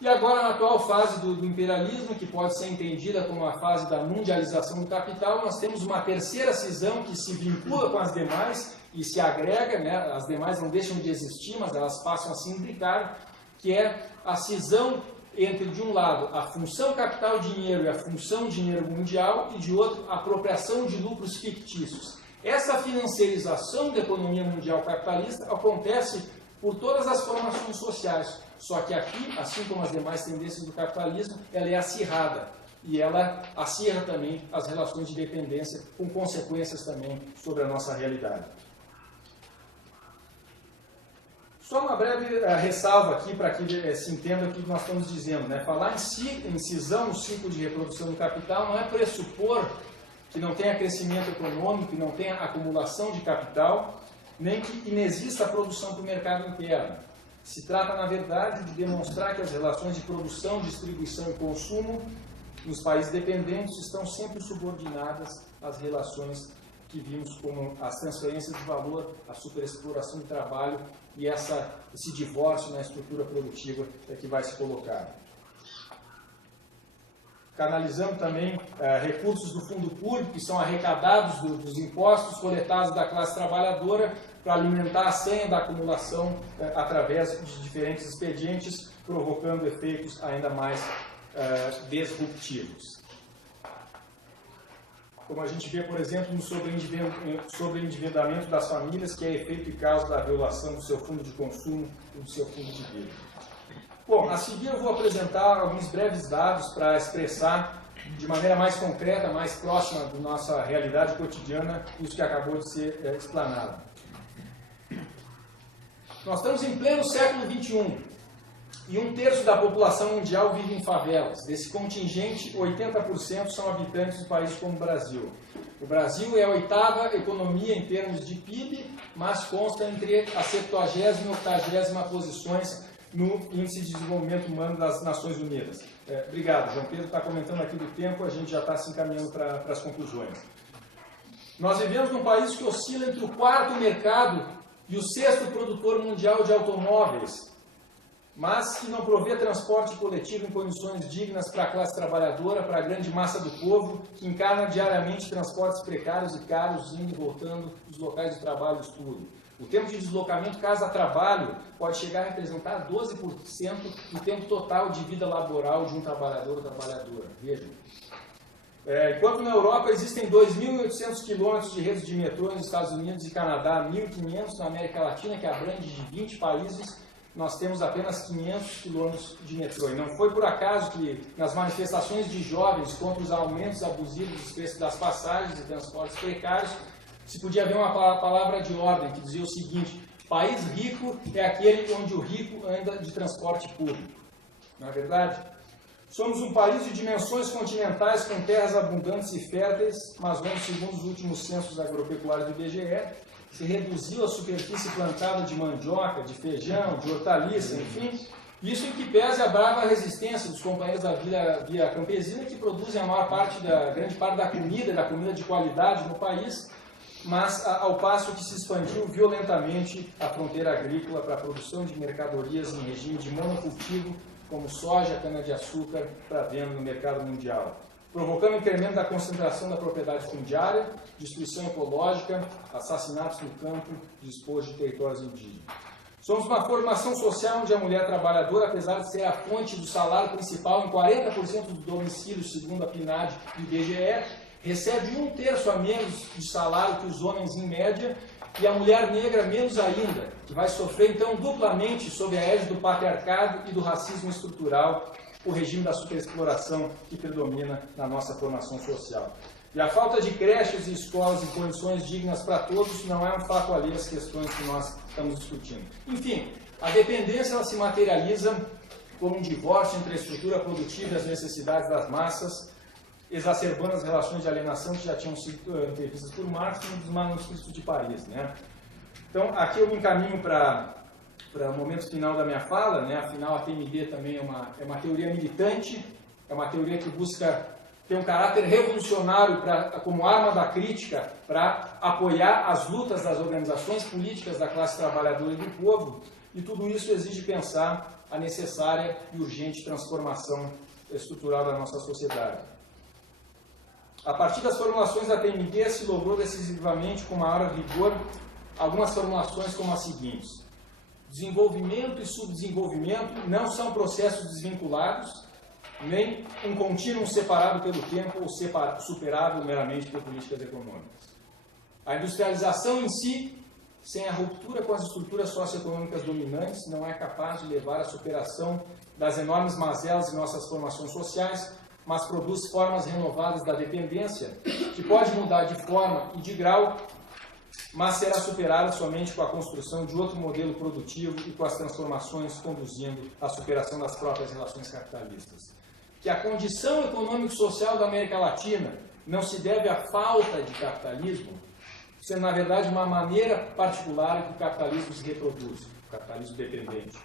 E agora, na atual fase do imperialismo, que pode ser entendida como a fase da mundialização do capital, nós temos uma terceira cisão que se vincula com as demais e se agrega, né? As demais não deixam de existir, mas elas passam a se imbricar, que é a cisão entre, de um lado, a função capital-dinheiro e a função dinheiro mundial, e de outro, a apropriação de lucros fictícios. Essa financiarização da economia mundial capitalista acontece por todas as formações sociais. Só que aqui, assim como as demais tendências do capitalismo, ela é acirrada. E ela acirra também as relações de dependência, com consequências também sobre a nossa realidade. Só uma breve ressalva aqui para que se entenda o que nós estamos dizendo, né? Falar em cisão no ciclo de reprodução do capital não é pressupor que não tenha crescimento econômico, que não tenha acumulação de capital, nem que inexista a produção para o mercado interno. Se trata, na verdade, de demonstrar que as relações de produção, distribuição e consumo nos países dependentes estão sempre subordinadas às relações que vimos como as transferências de valor, a superexploração de trabalho e esse divórcio na estrutura produtiva que vai se colocar. Canalizando também recursos do fundo público, que são arrecadados dos impostos coletados da classe trabalhadora para alimentar a senha da acumulação através de diferentes expedientes, provocando efeitos ainda mais disruptivos. Como a gente vê, por exemplo, no sobreendividamento das famílias, que é efeito e causa da violação do seu fundo de consumo e do seu fundo de vida. Bom, a seguir eu vou apresentar alguns breves dados para expressar de maneira mais concreta, mais próxima da nossa realidade cotidiana, isso que acabou de ser explanado. Nós estamos em pleno século XXI e 1/3 da população mundial vive em favelas. Desse contingente, 80% são habitantes de países como o Brasil. O Brasil é a 8ª economia em termos de PIB, mas consta entre a 70ª e 80ª posições no Índice de Desenvolvimento Humano das Nações Unidas. Obrigado, João Pedro está comentando aqui do tempo, a gente já está se encaminhando para as conclusões. Nós vivemos num país que oscila entre o 4º mercado e o 6º produtor mundial de automóveis, mas que não provê transporte coletivo em condições dignas para a classe trabalhadora, para a grande massa do povo, que encarna diariamente transportes precários e caros, indo e voltando dos locais de trabalho e estudo. O tempo de deslocamento casa-trabalho pode chegar a representar 12% do tempo total de vida laboral de um trabalhador ou trabalhadora. Vejam. Enquanto na Europa existem 2.800 quilômetros de redes de metrô nos Estados Unidos e Canadá, 1.500 na América Latina, que abrange de 20 países, nós temos apenas 500 quilômetros de metrô. E não foi por acaso que nas manifestações de jovens contra os aumentos abusivos dos preços das passagens e transportes precários, se podia ver uma palavra de ordem que dizia o seguinte: país rico é aquele onde o rico anda de transporte público. Não é verdade? Somos um país de dimensões continentais com terras abundantes e férteis, mas onde, segundo os últimos censos agropecuários do IBGE, se reduziu a superfície plantada de mandioca, de feijão, de hortaliça, enfim. Isso em que pese a brava resistência dos companheiros da via campesina, que produzem a maior parte grande parte da comida de qualidade no país, mas ao passo que se expandiu violentamente a fronteira agrícola para a produção de mercadorias em regime de monocultivo, como soja, cana-de-açúcar, para venda no mercado mundial, provocando incremento da concentração da propriedade fundiária, destruição ecológica, assassinatos no campo, despojo de territórios indígenas. Somos uma formação social onde a mulher trabalhadora, apesar de ser a fonte do salário principal em 40% do domicílio, segundo a PNAD e o IBGE, recebe 1/3 a menos de salário que os homens em média, e a mulher negra menos ainda, que vai sofrer então duplamente sob a égide do patriarcado e do racismo estrutural, o regime da superexploração que predomina na nossa formação social. E a falta de creches e escolas em condições dignas para todos não é um fato alheio às questões que nós estamos discutindo. Enfim, a dependência ela se materializa como um divórcio entre a estrutura produtiva e as necessidades das massas, exacerbando as relações de alienação que já tinham sido previstas por Marx no dos manuscritos de Paris, né? Então, aqui eu me encaminho para o momento final da minha fala, né? Afinal, a TMD também é uma teoria militante, é uma teoria que busca ter um caráter revolucionário como arma da crítica para apoiar as lutas das organizações políticas da classe trabalhadora e do povo, e tudo isso exige pensar a necessária e urgente transformação estrutural da nossa sociedade. A partir das formulações da TMD, se logrou decisivamente, com maior rigor, algumas formulações como as seguintes: desenvolvimento e subdesenvolvimento não são processos desvinculados, nem um contínuo separado pelo tempo ou superável meramente por políticas econômicas. A industrialização em si, sem a ruptura com as estruturas socioeconômicas dominantes, não é capaz de levar à superação das enormes mazelas de nossas formações sociais, mas produz formas renovadas da dependência, que pode mudar de forma e de grau, mas será superada somente com a construção de outro modelo produtivo e com as transformações conduzindo à superação das próprias relações capitalistas. Que a condição econômico-social da América Latina não se deve à falta de capitalismo, sendo, na verdade, uma maneira particular em que o capitalismo se reproduz, o capitalismo dependente.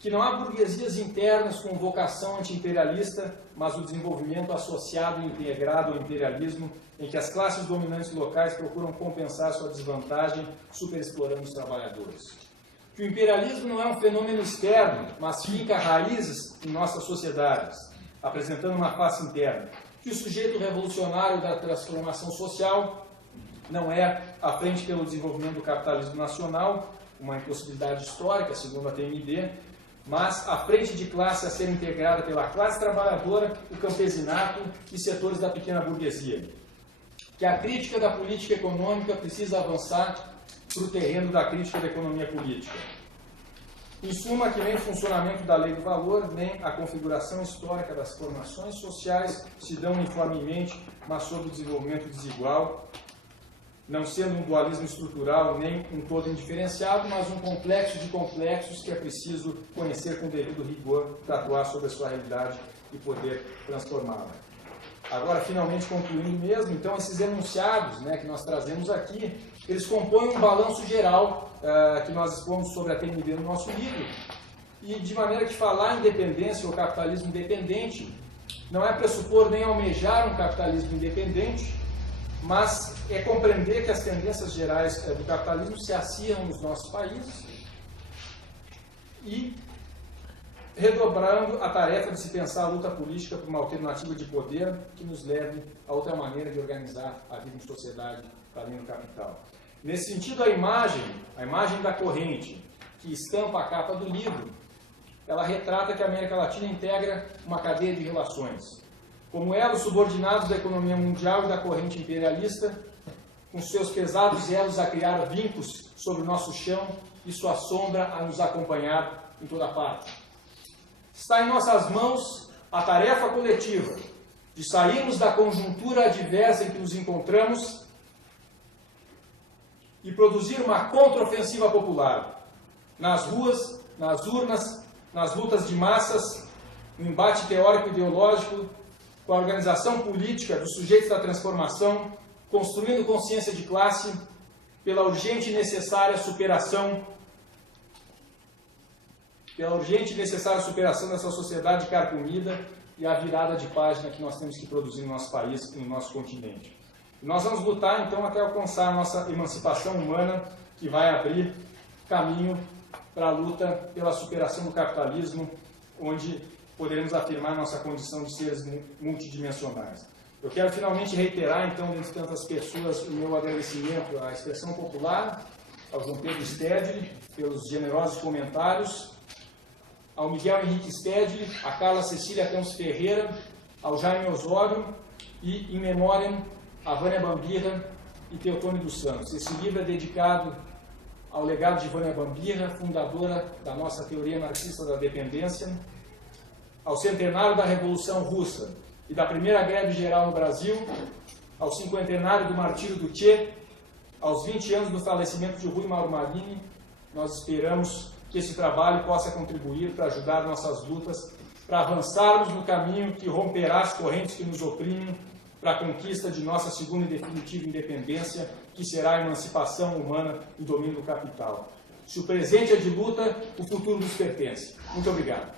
Que não há burguesias internas com vocação anti-imperialista, mas o desenvolvimento associado e integrado ao imperialismo, em que as classes dominantes locais procuram compensar sua desvantagem, superexplorando os trabalhadores. Que o imperialismo não é um fenômeno externo, mas finca raízes em nossas sociedades, apresentando uma face interna. Que o sujeito revolucionário da transformação social não é à frente pelo desenvolvimento do capitalismo nacional, uma impossibilidade histórica, segundo a TMD, mas à frente de classe a ser integrada pela classe trabalhadora, o campesinato e setores da pequena burguesia. Que a crítica da política econômica precisa avançar para o terreno da crítica da economia política. Em suma, que nem o funcionamento da lei do valor, nem a configuração histórica das formações sociais se dão uniformemente, mas sob o desenvolvimento desigual, não sendo um dualismo estrutural nem um todo indiferenciado, mas um complexo de complexos que é preciso conhecer com devido rigor para atuar sobre a sua realidade e poder transformá-la. Agora, finalmente concluindo mesmo, então, esses enunciados, né, que nós trazemos aqui, eles compõem um balanço geral que nós expomos sobre a TMD no nosso livro, e de maneira que falar em independência ou capitalismo independente não é pressupor nem almejar um capitalismo independente, mas é compreender que as tendências gerais do capitalismo se acirram nos nossos países e redobrando a tarefa de se pensar a luta política por uma alternativa de poder que nos leve a outra maneira de organizar a vida em sociedade para além do capital. Nesse sentido, a imagem da corrente que estampa a capa do livro, ela retrata que a América Latina integra uma cadeia de relações. Como elos subordinados da economia mundial e da corrente imperialista, com seus pesados elos a criar vincos sobre o nosso chão e sua sombra a nos acompanhar em toda parte. Está em nossas mãos a tarefa coletiva de sairmos da conjuntura adversa em que nos encontramos e produzir uma contraofensiva popular, nas ruas, nas urnas, nas lutas de massas, no embate teórico e ideológico, com a organização política dos sujeitos da transformação, construindo consciência de classe pela urgente e necessária superação dessa sociedade carcomida e a virada de página que nós temos que produzir no nosso país e no nosso continente. E nós vamos lutar, então, até alcançar a nossa emancipação humana, que vai abrir caminho para a luta pela superação do capitalismo, onde poderemos afirmar nossa condição de seres multidimensionais. Eu quero finalmente reiterar, então, dentre tantas pessoas, o meu agradecimento à Expressão Popular, ao João Pedro Stedley, pelos generosos comentários, ao Miguel Henrique Stedley, a Carla Cecília Campos Ferreira, ao Jaime Osório e, in memoriam, a Vânia Bambirra e Teotônio dos Santos. Esse livro é dedicado ao legado de Vânia Bambirra, fundadora da nossa teoria marxista da dependência, ao centenário da Revolução Russa e da Primeira Greve Geral no Brasil, ao cinquentenário do martírio do Che, aos 20 anos do falecimento de Rui Mauro Marini. Nós esperamos que esse trabalho possa contribuir para ajudar nossas lutas para avançarmos no caminho que romperá as correntes que nos oprimem para a conquista de nossa segunda e definitiva independência, que será a emancipação humana do domínio do capital. Se o presente é de luta, o futuro nos pertence. Muito obrigado.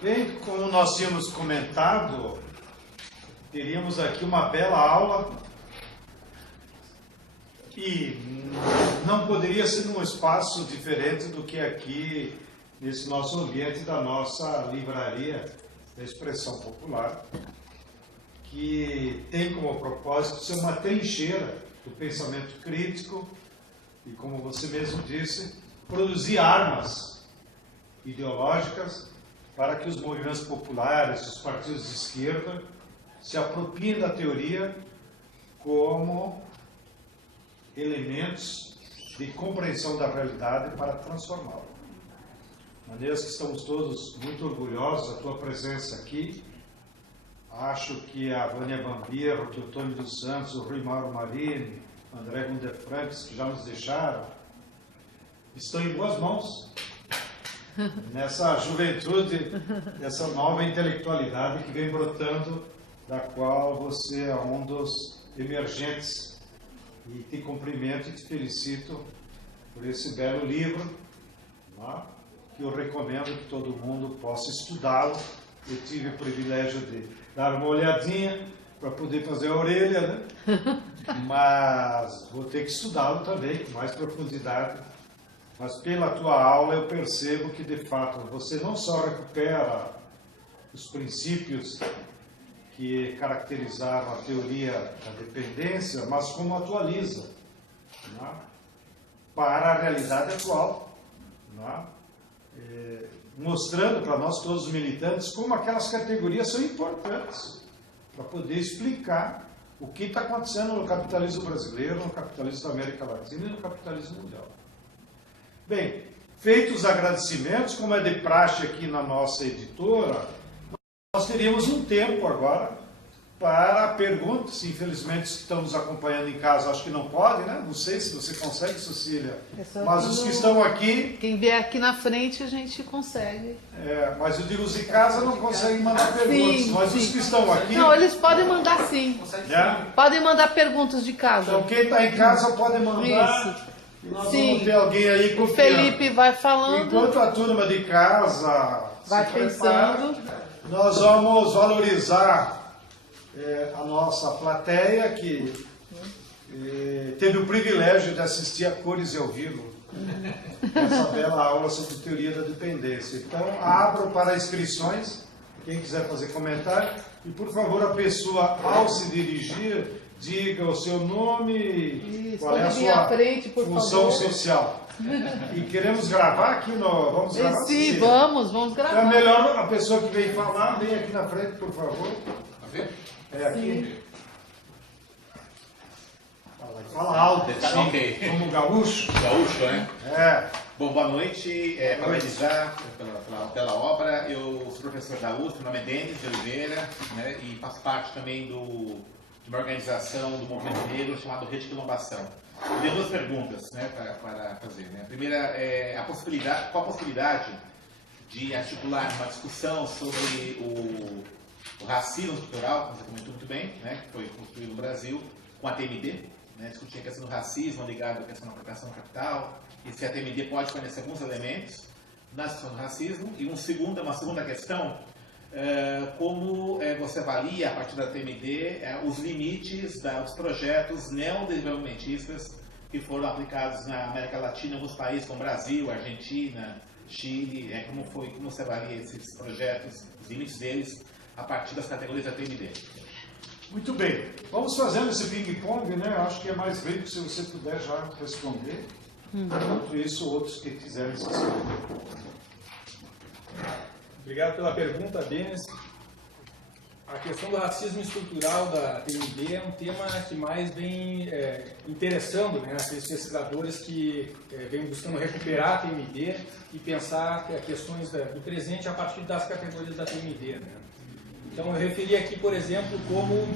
Bem, como nós tínhamos comentado, teríamos aqui uma bela aula e não poderia ser num espaço diferente do que aqui, nesse nosso ambiente da nossa livraria da expressão popular, que tem como propósito ser uma trincheira do pensamento crítico e, como você mesmo disse, produzir armas ideológicas para que os movimentos populares, os partidos de esquerda, se apropriem da teoria como elementos de compreensão da realidade para transformá-la. De maneira que estamos todos muito orgulhosos da tua presença aqui. Acho que a Vânia Bambir, o Teotônio dos Santos, o Rui Mauro Marini, o André Gundefrantes, que já nos deixaram, estão em boas mãos nessa juventude, nessa nova intelectualidade que vem brotando, da qual você é um dos emergentes. E te cumprimento e te felicito por esse belo livro, que eu recomendo que todo mundo possa estudá-lo. Eu tive o privilégio de dar uma olhadinha para poder fazer a orelha, né? Mas vou ter que estudá-lo também com mais profundidade. Mas pela tua aula eu percebo que, de fato, você não só recupera os princípios que caracterizaram a teoria da dependência, mas como atualiza, né, para a realidade atual, né, mostrando para nós todos os militantes como aquelas categorias são importantes para poder explicar o que está acontecendo no capitalismo brasileiro, no capitalismo da América Latina e no capitalismo mundial. Bem, feitos os agradecimentos, como é de praxe aqui na nossa editora, nós teríamos um tempo agora para perguntas. Infelizmente, os que estão nos acompanhando em casa, acho que não podem, né? Não sei se você consegue, Cecília. Mas os que estão aqui... Quem vier aqui na frente, a gente consegue. Mas eu digo, os de casa não conseguem mandar perguntas. Sim, mas sim. Os que estão aqui... Não, eles podem mandar sim. Podem mandar perguntas de casa. Então, quem está em casa pode mandar. Isso. E nós Sim. vamos ter alguém aí O copiando. Felipe vai falando. Enquanto a turma de casa Vai se prepara, pensando. nós vamos valorizar a nossa plateia, que teve o privilégio de assistir a cores e ao vivo essa bela aula sobre teoria da dependência. Então, abro para inscrições, quem quiser fazer comentário, e por favor, a pessoa, ao se dirigir, diga o seu nome, Isso, qual é a pode vir à sua frente, por função favor. social. E queremos gravar aqui no... Vamos gravar? Sim, Cecília? vamos Então gravar. é melhor a pessoa que vem falar, vem aqui na frente, por favor. Aqui. Sim. Fala alto, Tá ok. como gaúcho. Gaúcho, né? Bom, Boa noite. Parabenizar pela obra. Eu sou professor da USP, meu nome é Denis de Oliveira, né, e faço parte também de uma organização do movimento negro chamado Rede Quilombação. Eu tenho duas perguntas, né, para fazer. Né? A primeira é qual a possibilidade de articular uma discussão sobre o racismo estrutural, como você comentou muito bem, né, que foi construído no Brasil, com a TMD, né, discutir a questão do racismo ligado à questão da apropriação do capital, e se a TMD pode fornecer alguns elementos na discussão do racismo. E uma segunda questão, como você avalia, a partir da TMD, os limites dos projetos neodesenvolvimentistas que foram aplicados na América Latina, em alguns países como Brasil, Argentina, Chile, como você avalia esses projetos, os limites deles, a partir das categorias da TMD? muito bem. Vamos fazendo esse ping-pong, né? Acho que é mais rico se você puder já responder. Enquanto isso, outros que quiserem se inscrever. Obrigado pela pergunta, Denis. A questão do racismo estrutural da TMD é um tema que mais vem interessando, né, aqueles pesquisadores que vêm buscando recuperar a TMD e pensar questões do presente a partir das categorias da TMD. Né? Então, eu referi aqui, por exemplo, como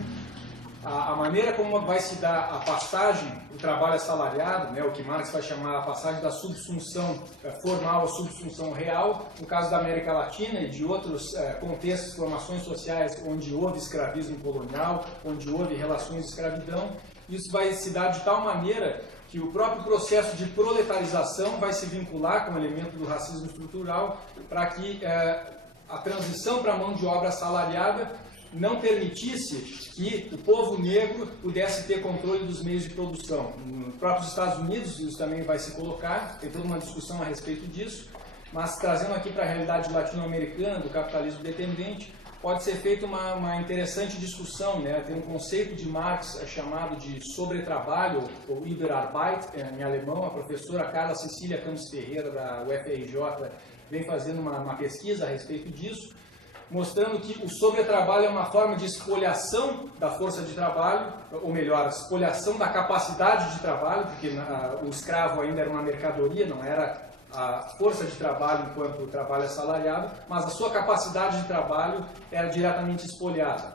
a maneira como vai se dar a passagem do trabalho assalariado, né, o que Marx vai chamar a passagem da subsunção formal à subsunção real, no caso da América Latina e de outros contextos, formações sociais onde houve escravismo colonial, onde houve relações de escravidão, isso vai se dar de tal maneira que o próprio processo de proletarização vai se vincular com o elemento do racismo estrutural para que a transição para a mão de obra assalariada não permitisse que o povo negro pudesse ter controle dos meios de produção. Nos próprios Estados Unidos isso também vai se colocar, tem toda uma discussão a respeito disso, mas trazendo aqui para a realidade latino-americana do capitalismo dependente, pode ser feita uma interessante discussão, né? Tem um conceito de Marx chamado de sobretrabalho, ou Überarbeit, em alemão. A professora Carla Cecília Campos Ferreira, da UFRJ, vem fazendo uma pesquisa a respeito disso, mostrando que o sobretrabalho é uma forma de espoliação da força de trabalho, ou melhor, espoliação da capacidade de trabalho, porque o escravo ainda era uma mercadoria, não era a força de trabalho enquanto trabalho assalariado, mas a sua capacidade de trabalho era diretamente espoliada.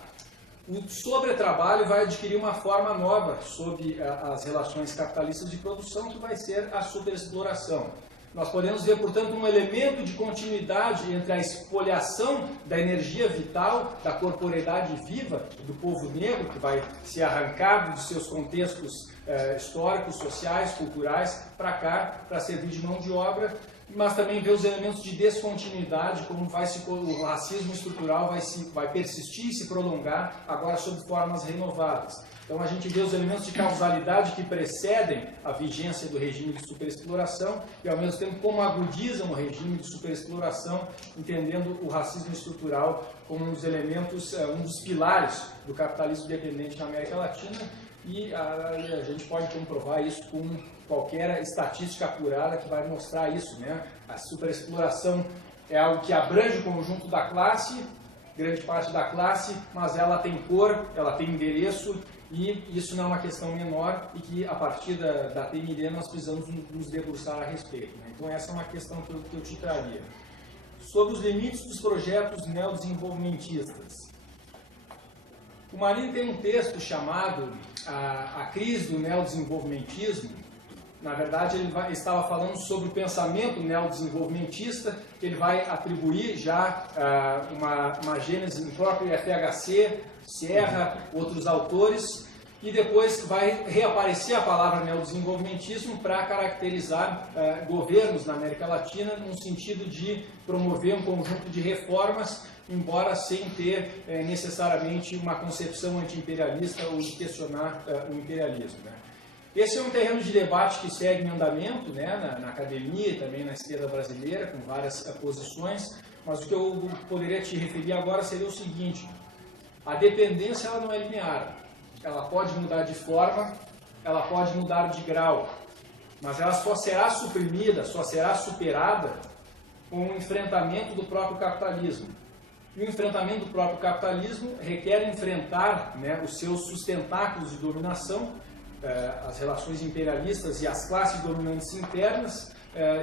O sobretrabalho vai adquirir uma forma nova sob as relações capitalistas de produção, que vai ser a superexploração. Nós podemos ver, portanto, um elemento de continuidade entre a espoliação da energia vital, da corporeidade viva do povo negro, que vai ser arrancado dos seus contextos históricos, sociais, culturais, para cá, para servir de mão de obra, mas também ver os elementos de descontinuidade, como o racismo estrutural vai persistir e se prolongar, agora sob formas renovadas. Então a gente vê os elementos de causalidade que precedem a vigência do regime de superexploração e ao mesmo tempo como agudizam o regime de superexploração, entendendo o racismo estrutural como um dos elementos, um dos pilares do capitalismo dependente na América Latina, e a gente pode comprovar isso com qualquer estatística apurada que vai mostrar isso, né? A superexploração é algo que abrange o conjunto da classe, grande parte da classe, mas ela tem cor, ela tem endereço, e isso não é uma questão menor e que, a partir da TMD, nós precisamos nos debruçar a respeito, né? Então, essa é uma questão que eu te traria. Sobre os limites dos projetos neodesenvolvimentistas. O Marin tem um texto chamado A Crise do Neodesenvolvimentismo. Na verdade, ele estava falando sobre o pensamento neodesenvolvimentista, que ele vai atribuir já uma gênese no próprio FHC, Serra, outros autores, e depois vai reaparecer a palavra neodesenvolvimentismo para caracterizar governos na América Latina, no sentido de promover um conjunto de reformas, embora sem ter necessariamente uma concepção anti-imperialista ou de questionar o imperialismo, né? Esse é um terreno de debate que segue em andamento, né, na academia e também na esquerda brasileira, com várias posições, mas o que eu poderia te referir agora seria o seguinte: a dependência ela não é linear, ela pode mudar de forma, ela pode mudar de grau, mas ela só será suprimida, só será superada com o enfrentamento do próprio capitalismo. E o enfrentamento do próprio capitalismo requer enfrentar, né, os seus sustentáculos de dominação, as relações imperialistas e as classes dominantes internas,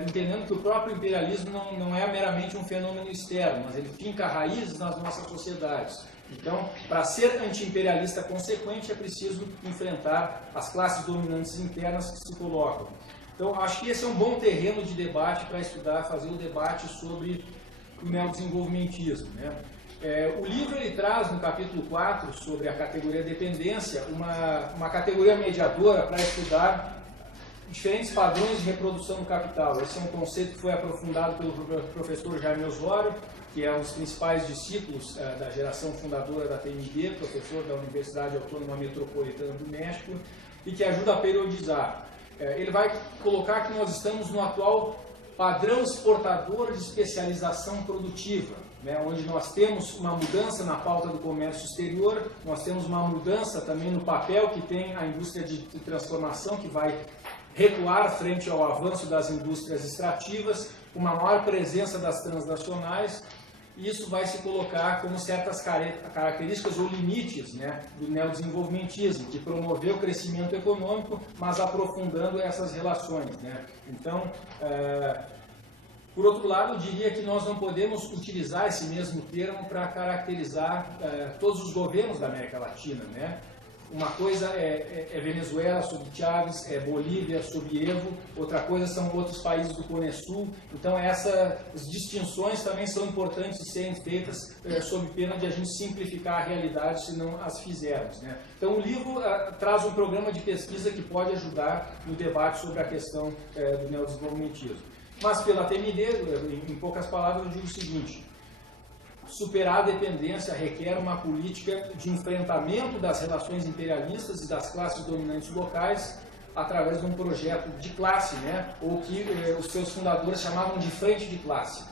entendendo que o próprio imperialismo não é meramente um fenômeno externo, mas ele finca raízes nas nossas sociedades. Então, para ser anti-imperialista consequente, é preciso enfrentar as classes dominantes internas que se colocam. Então, acho que esse é um bom terreno de debate para estudar, fazer o debate sobre o neodesenvolvimentismo, né? O livro ele traz no capítulo 4 sobre a categoria dependência uma categoria mediadora para estudar diferentes padrões de reprodução do capital. Esse é um conceito que foi aprofundado pelo professor Jaime Osório, que é um dos principais discípulos da geração fundadora da TMD, professor da Universidade Autônoma Metropolitana do México, e que ajuda a periodizar. Ele vai colocar que nós estamos no atual padrão exportador de especialização produtiva, né, onde nós temos uma mudança na pauta do comércio exterior, nós temos uma mudança também no papel que tem a indústria de transformação, que vai recuar frente ao avanço das indústrias extrativas, uma maior presença das transnacionais, e isso vai se colocar como certas características ou limites, né, do neodesenvolvimentismo, que promoveu o crescimento econômico, mas aprofundando essas relações, né? Então, por outro lado, eu diria que nós não podemos utilizar esse mesmo termo para caracterizar todos os governos da América Latina, né? Uma coisa é Venezuela sob Chávez, é Bolívia sob Evo, outra coisa são outros países do Cone Sul. Então essas distinções também são importantes de serem feitas sob pena de a gente simplificar a realidade se não as fizermos, né? Então o livro traz um programa de pesquisa que pode ajudar no debate sobre a questão do neodesenvolvimentismo. Mas pela TMD, em poucas palavras, eu digo o seguinte: superar a dependência requer uma política de enfrentamento das relações imperialistas e das classes dominantes locais através de um projeto de classe, né? Ou que os seus fundadores chamavam de frente de classe,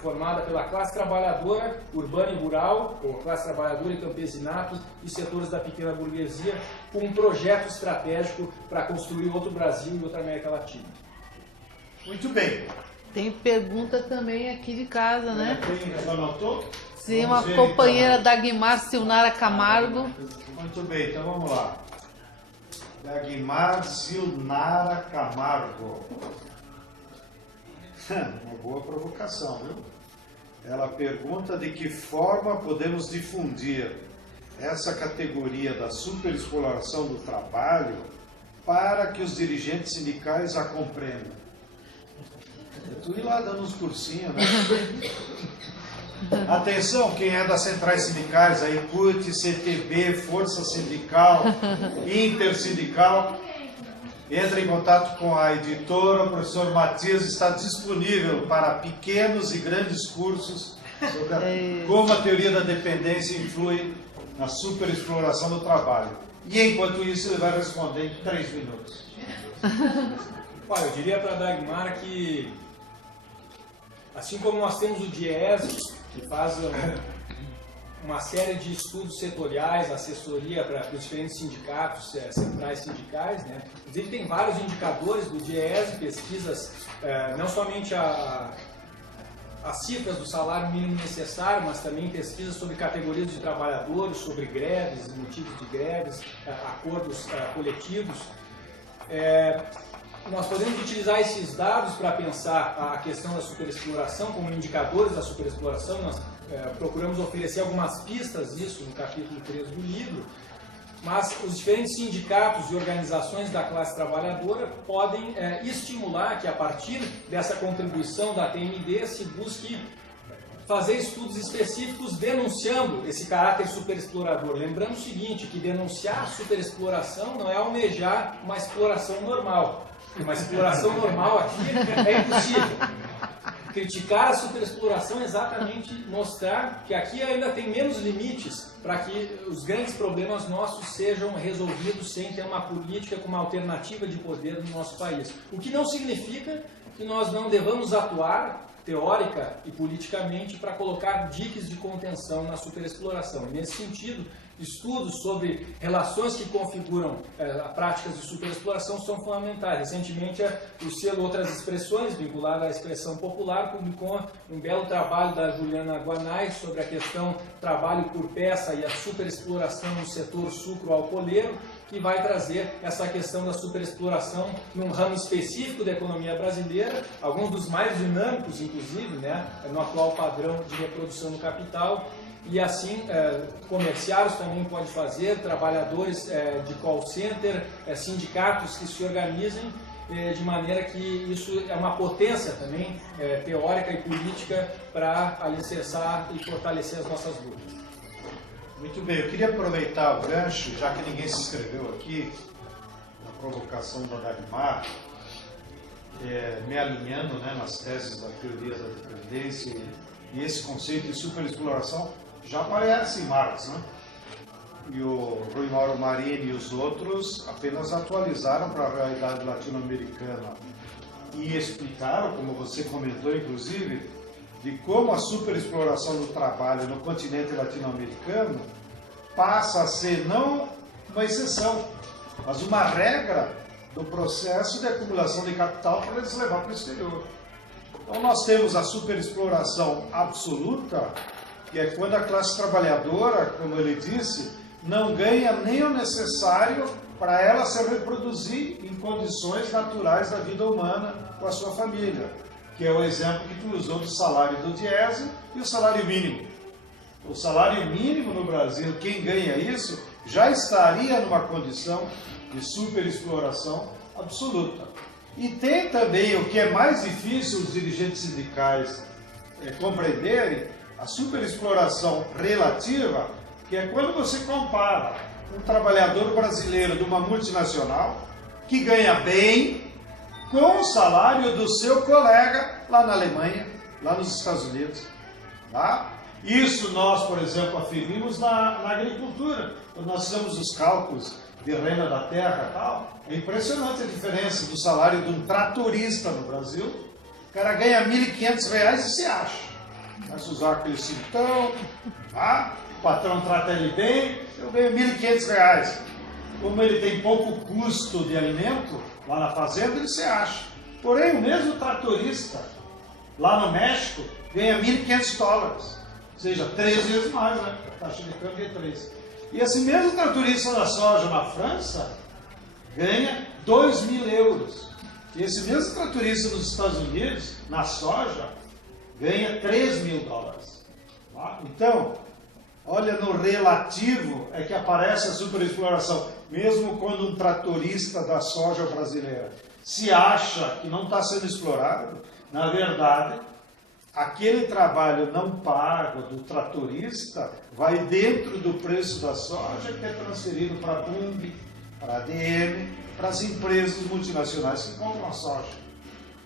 formada pela classe trabalhadora urbana e rural, ou classe trabalhadora e campesinato e setores da pequena burguesia, com um projeto estratégico para construir outro Brasil e outra América Latina. Muito bem. Tem pergunta também aqui de casa, né? Já anotou? Sim, Vamos uma ver, companheira então. Dagmar Silnara Camargo. Muito bem, então vamos lá. Dagmar Silnara Camargo. Uma boa provocação, viu? Ela pergunta de que forma podemos difundir essa categoria da superexploração do trabalho para que os dirigentes sindicais a compreendam. Tu ir lá dando uns cursinhos, né? Atenção, quem é das centrais sindicais, aí, CUT, CTB, Força Sindical, Intersindical, entre em contato com a editora. O professor Matias está disponível para pequenos e grandes cursos sobre como a teoria da dependência influi na superexploração do trabalho. E enquanto isso, ele vai responder em 3 minutos. Olha, eu diria para a Dagmar que, assim como nós temos o DIEESE, que faz uma série de estudos setoriais, assessoria para os diferentes sindicatos, centrais sindicais, né? Inclusive tem vários indicadores do DIEESE, pesquisas, não somente as cifras do salário mínimo necessário, mas também pesquisas sobre categorias de trabalhadores, sobre greves, motivos de greves, acordos coletivos. Nós podemos utilizar esses dados para pensar a questão da superexploração como indicadores da superexploração. Nós procuramos oferecer algumas pistas disso no capítulo 3 do livro, mas os diferentes sindicatos e organizações da classe trabalhadora podem estimular que, a partir dessa contribuição da TMD, se busque fazer estudos específicos denunciando esse caráter superexplorador. Lembrando o seguinte, que denunciar superexploração não é almejar uma exploração normal. Uma exploração normal aqui é impossível. Criticar a superexploração é exatamente mostrar que aqui ainda tem menos limites para que os grandes problemas nossos sejam resolvidos sem ter uma política com uma alternativa de poder no nosso país. O que não significa que nós não devamos atuar teórica e politicamente para colocar diques de contenção na superexploração. E, nesse sentido, estudos sobre relações que configuram práticas de superexploração são fundamentais. Recentemente, o selo Outras Expressões, vinculado à expressão popular, publicou um belo trabalho da Juliana Guanais sobre a questão trabalho por peça e a superexploração no setor sucro-alcooleiro, que vai trazer essa questão da superexploração num ramo específico da economia brasileira, alguns dos mais dinâmicos, inclusive, né, no atual padrão de reprodução do capital. E assim, comerciários também pode fazer, trabalhadores de call center, sindicatos que se organizem, de maneira que isso é uma potência também teórica e política para alicerçar e fortalecer as nossas lutas. Muito bem, eu queria aproveitar o gancho, já que ninguém se inscreveu aqui, na provocação da Dagmar, me alinhando, né, nas teses da teoria da dependência e esse conceito de superexploração já aparece em Marx, né? E o Rui Mauro Marini e os outros apenas atualizaram para a realidade latino-americana e explicaram, como você comentou inclusive, de como a superexploração do trabalho no continente latino-americano passa a ser não uma exceção, mas uma regra do processo de acumulação de capital para eles levar para o exterior. Então nós temos a superexploração absoluta, que é quando a classe trabalhadora, como ele disse, não ganha nem o necessário para ela se reproduzir em condições naturais da vida humana com a sua família, que é o exemplo que tu usou do salário do DIEESE e o salário mínimo. O salário mínimo no Brasil, quem ganha isso já estaria numa condição de superexploração absoluta. E tem também o que é mais difícil os dirigentes sindicais compreenderem, a superexploração relativa, que é quando você compara um trabalhador brasileiro de uma multinacional que ganha bem com o salário do seu colega lá na Alemanha, lá nos Estados Unidos. Tá? Isso nós, por exemplo, aferimos na agricultura. Quando nós fizemos os cálculos de renda da terra e tal, é impressionante a diferença do salário de um tratorista no Brasil. O cara ganha R$ 1.500 e se acha. Vai usar aquele cintão, tá? O patrão trata ele bem, eu ganho R$ 1.500. Como ele tem pouco custo de alimento, lá na fazenda ele se acha. Porém, o mesmo tratorista, lá no México, ganha $1.500. Ou seja, 3 vezes mais, né? A taxa de câmbio é 3. E esse mesmo tratorista da soja na França ganha 2.000 euros. E esse mesmo tratorista nos Estados Unidos, na soja, ganha $3.000. Tá? Então, olha, no relativo é que aparece a superexploração. Mesmo quando um tratorista da soja brasileira se acha que não está sendo explorado, na verdade, aquele trabalho não pago do tratorista vai dentro do preço da soja, que é transferido para a Bunge, para a ADM, para as empresas multinacionais que compram a soja.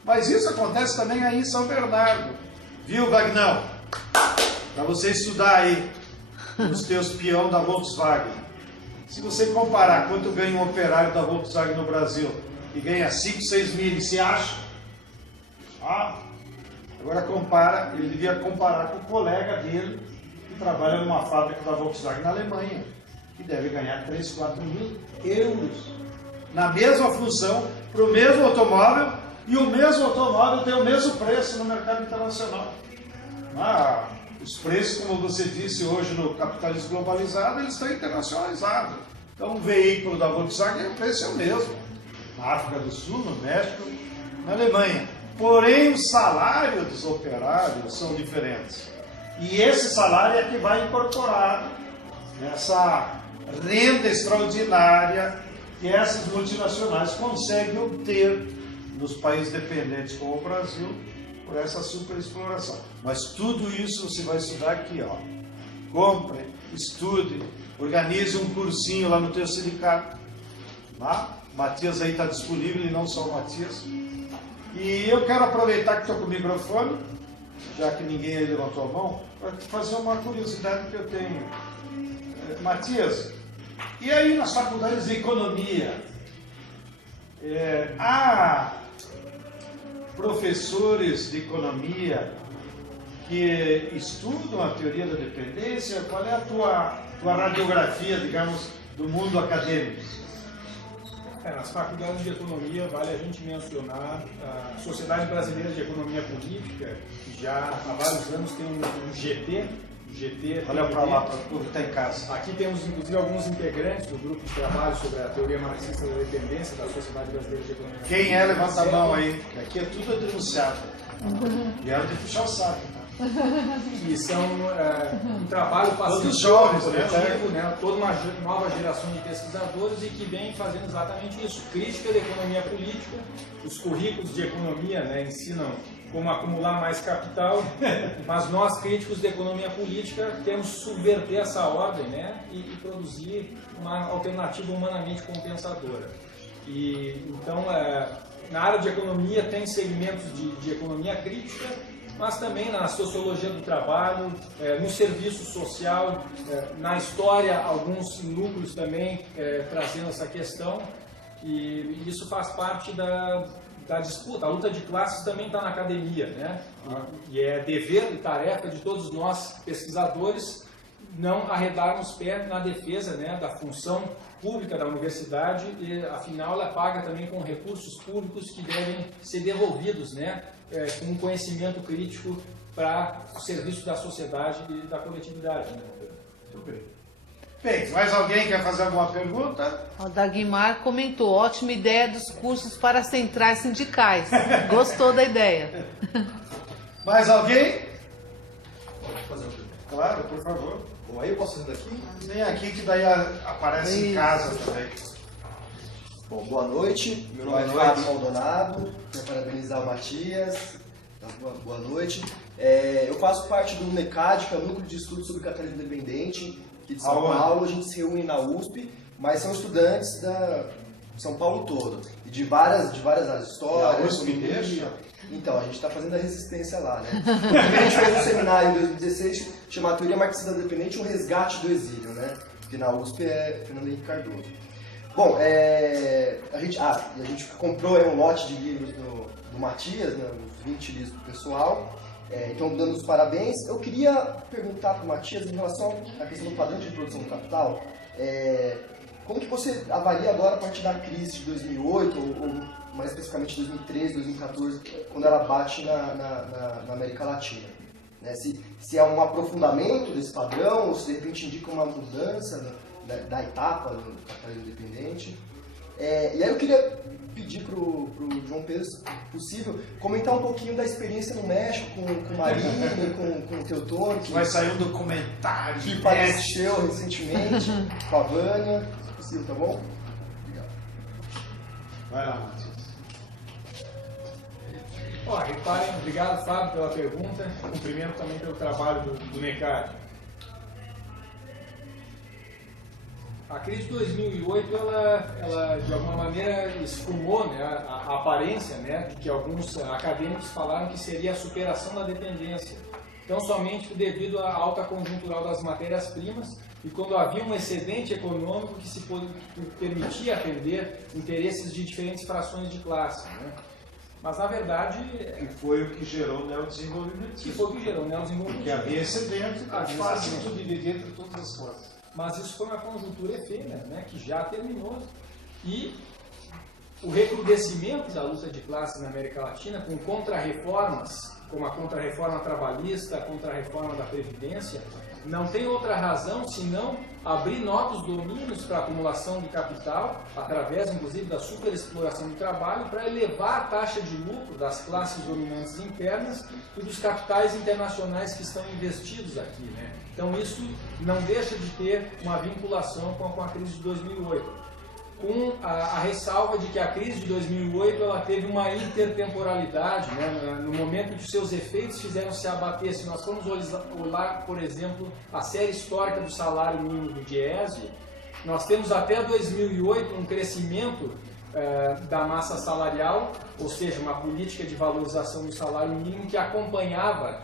Mas isso acontece também aí em São Bernardo. Viu, Vagnão? Para você estudar aí os teus peão da Volkswagen. Se você comparar quanto ganha um operário da Volkswagen no Brasil e ganha 5, 6 mil e se acha, agora compara, ele devia comparar com o colega dele que trabalha numa fábrica da Volkswagen na Alemanha, que deve ganhar 3, 4 mil euros na mesma função, para o mesmo automóvel, e o mesmo automóvel tem o mesmo preço no mercado internacional. Os preços, como você disse hoje no capitalismo globalizado, eles estão internacionalizados. Então, um veículo da Volkswagen, o preço é o mesmo. Na África do Sul, no México, na Alemanha. Porém, o salário dos operários são diferentes. E esse salário é que vai incorporar nessa renda extraordinária que essas multinacionais conseguem obter nos países dependentes como o Brasil, por essa superexploração. Mas tudo isso você vai estudar aqui, ó. Compre, estude, organize um cursinho lá no teu sindicato. Tá? O Matias aí está disponível, e não só o Matias. E eu quero aproveitar que estou com o microfone, já que ninguém aí levantou a mão, para te fazer uma curiosidade que eu tenho. Matias, e aí nas faculdades de economia, há professores de economia que estudam a teoria da dependência? Qual é a tua radiografia, digamos, do mundo acadêmico? Nas faculdades de economia, vale a gente mencionar a Sociedade Brasileira de Economia Política, que já há vários anos tem um GT. Olha para lá, para o público que está em casa. Aqui temos, inclusive, alguns integrantes do grupo de trabalho sobre a teoria marxista da dependência da Sociedade Brasileira de Economia Política. Quem é, levanta a mão aí. Aqui é tudo denunciado. E era de puxar o saco. Que são um trabalho todos jovens, coletivo, né? Toda uma nova geração de pesquisadores e que vem fazendo exatamente isso, crítica da economia política. Os currículos de economia, né, ensinam como acumular mais capital, mas nós, críticos da economia política, temos que subverter essa ordem, né, e produzir uma alternativa humanamente compensadora. E, então, na área de economia tem segmentos de economia crítica, mas também na sociologia do trabalho, no serviço social, na história, alguns núcleos também trazendo essa questão, e isso faz parte da disputa. A luta de classes também está na academia, né? E é dever e tarefa de todos nós, pesquisadores, não arredarmos pé na defesa, né, da função pública da universidade, e afinal ela paga também com recursos públicos que devem ser devolvidos, né, com um conhecimento crítico para o serviço da sociedade e da coletividade. Né? Muito bem. Bem, mais alguém quer fazer alguma pergunta? O Dagmar comentou, ótima ideia dos cursos para centrais sindicais. Gostou da ideia. Mais alguém? Pode fazer uma pergunta. Claro, por favor. Bom, aí eu posso fazer daqui? Tem aqui que daí aparece em casa também. Bom, boa noite. Meu nome é Fábio Maldonado. Quero parabenizar o Matias. Boa noite. Eu faço parte do NECAD, que é o Núcleo de Estudos sobre Capitalismo Independente, aqui de São Paulo. A gente se reúne na USP, mas são estudantes da São Paulo todo. E de várias áreas, história, E a USP economia. deixa? Então, a gente está fazendo a resistência lá, né? A gente fez um seminário em 2016 chamado Teoria Marxista Dependente, um resgate do exílio, né? Que na USP é Fernando Henrique Cardoso. Bom, a gente comprou um lote de livros do Matias, né, uns 20 livros pro pessoal. Então, dando os parabéns. Eu queria perguntar para o Matias em relação à questão do padrão de produção do capital. Como que você avalia agora a partir da crise de 2008, ou mais especificamente 2013, 2014, quando ela bate na América Latina? Né? Se é um aprofundamento desse padrão, ou se de repente indica uma mudança da etapa do capitalismo independente. E aí eu queria pedir para o João Pedro, se possível, comentar um pouquinho da experiência no México com o Marini, com o Teotônio. Vai sair um documentário que faleceu recentemente, com a Vânia, se possível, tá bom? Obrigado. Vai lá, Matias. Reparem, obrigado, Fábio, pela pergunta. Cumprimento também pelo trabalho do NECAD. A crise de 2008, ela de alguma maneira esfumou, né, a aparência, né, de que alguns acadêmicos falaram que seria a superação da dependência. Então, somente devido à alta conjuntural das matérias-primas e quando havia um excedente econômico que permitia atender interesses de diferentes frações de classe, né? Mas, na verdade... E foi o que gerou o neodesenvolvimento. Porque havia excedente, fácil excedente. tudo dividir entre todas as classes. Mas isso foi uma conjuntura efêmera, né, que já terminou. E o recrudescimento da luta de classes na América Latina, com contrarreformas, como a contrarreforma trabalhista, a contrarreforma da Previdência, não tem outra razão senão abrir novos domínios para a acumulação de capital, através, inclusive, da superexploração do trabalho, para elevar a taxa de lucro das classes dominantes internas e dos capitais internacionais que estão investidos aqui, né? Então, isso não deixa de ter uma vinculação com a crise de 2008. Com a ressalva de que a crise de 2008 ela teve uma intertemporalidade, né? No momento que seus efeitos fizeram se abater. Se nós formos olhar, por exemplo, a série histórica do salário mínimo do Diese, nós temos até 2008 um crescimento da massa salarial, ou seja, uma política de valorização do salário mínimo que acompanhava,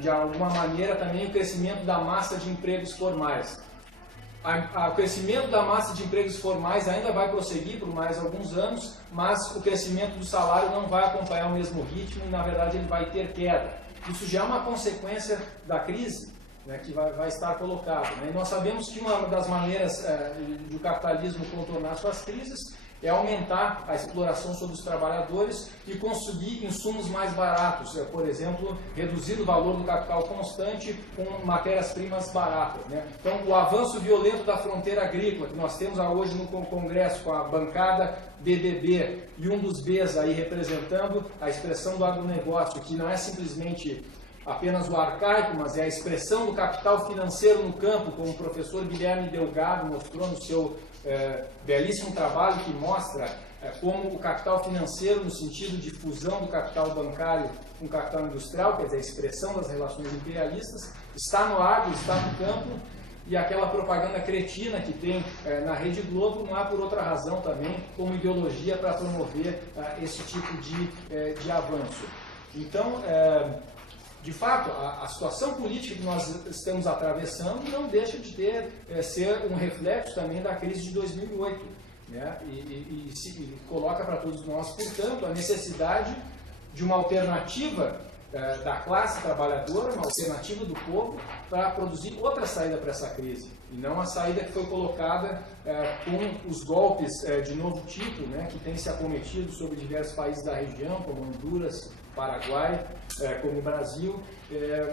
de alguma maneira, também o crescimento da massa de empregos formais. O crescimento da massa de empregos formais ainda vai prosseguir por mais alguns anos, mas o crescimento do salário não vai acompanhar o mesmo ritmo e, na verdade, ele vai ter queda. Isso já é uma consequência da crise, né, que vai estar colocada, né? E nós sabemos que uma das maneiras de o capitalismo contornar suas crises é aumentar a exploração sobre os trabalhadores e conseguir insumos mais baratos, por exemplo, reduzir o valor do capital constante com matérias-primas baratas, né? Então, o avanço violento da fronteira agrícola, que nós temos hoje no Congresso com a bancada BBB e um dos Bs aí representando a expressão do agronegócio, que não é simplesmente apenas o arcaico, mas é a expressão do capital financeiro no campo, como o professor Guilherme Delgado mostrou no seu belíssimo trabalho, que mostra como o capital financeiro, no sentido de fusão do capital bancário com o capital industrial, quer dizer, a expressão das relações imperialistas, está no agro, está no campo, e aquela propaganda cretina que tem na Rede Globo não há por outra razão também, como ideologia para promover esse tipo de avanço. Então, de fato, a situação política que nós estamos atravessando não deixa de ser um reflexo também da crise de 2008, né? E coloca para todos nós, portanto, a necessidade de uma alternativa da classe trabalhadora, uma alternativa do povo, para produzir outra saída para essa crise. E não a saída que foi colocada com os golpes de novo tipo, né, que tem se acometido sobre diversos países da região, como Honduras, Paraguai, como o Brasil.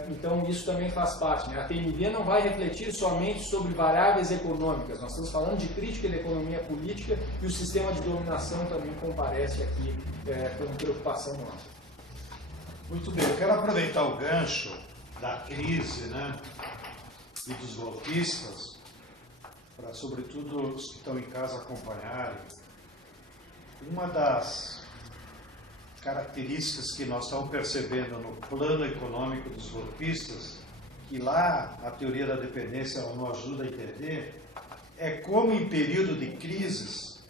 Então isso também faz parte, né? A TNV não vai refletir somente sobre variáveis econômicas, nós estamos falando de crítica da economia política e o sistema de dominação também comparece aqui como preocupação nossa. Muito bem, eu quero aproveitar o gancho da crise, né? e dos golpistas, para sobretudo os que estão em casa acompanharem, uma das características que nós estamos percebendo no plano econômico dos golpistas, que lá a teoria da dependência ela não ajuda a entender, é como em período de crises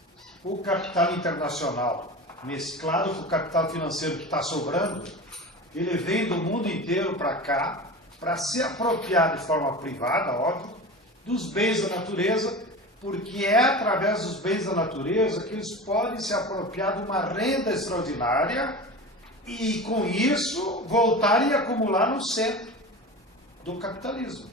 o capital internacional, mesclado com o capital financeiro que está sobrando, ele vem do mundo inteiro para cá para se apropriar de forma privada, óbvio, dos bens da natureza, porque é através dos bens da natureza que eles podem se apropriar de uma renda extraordinária e, com isso, voltarem a acumular no centro do capitalismo.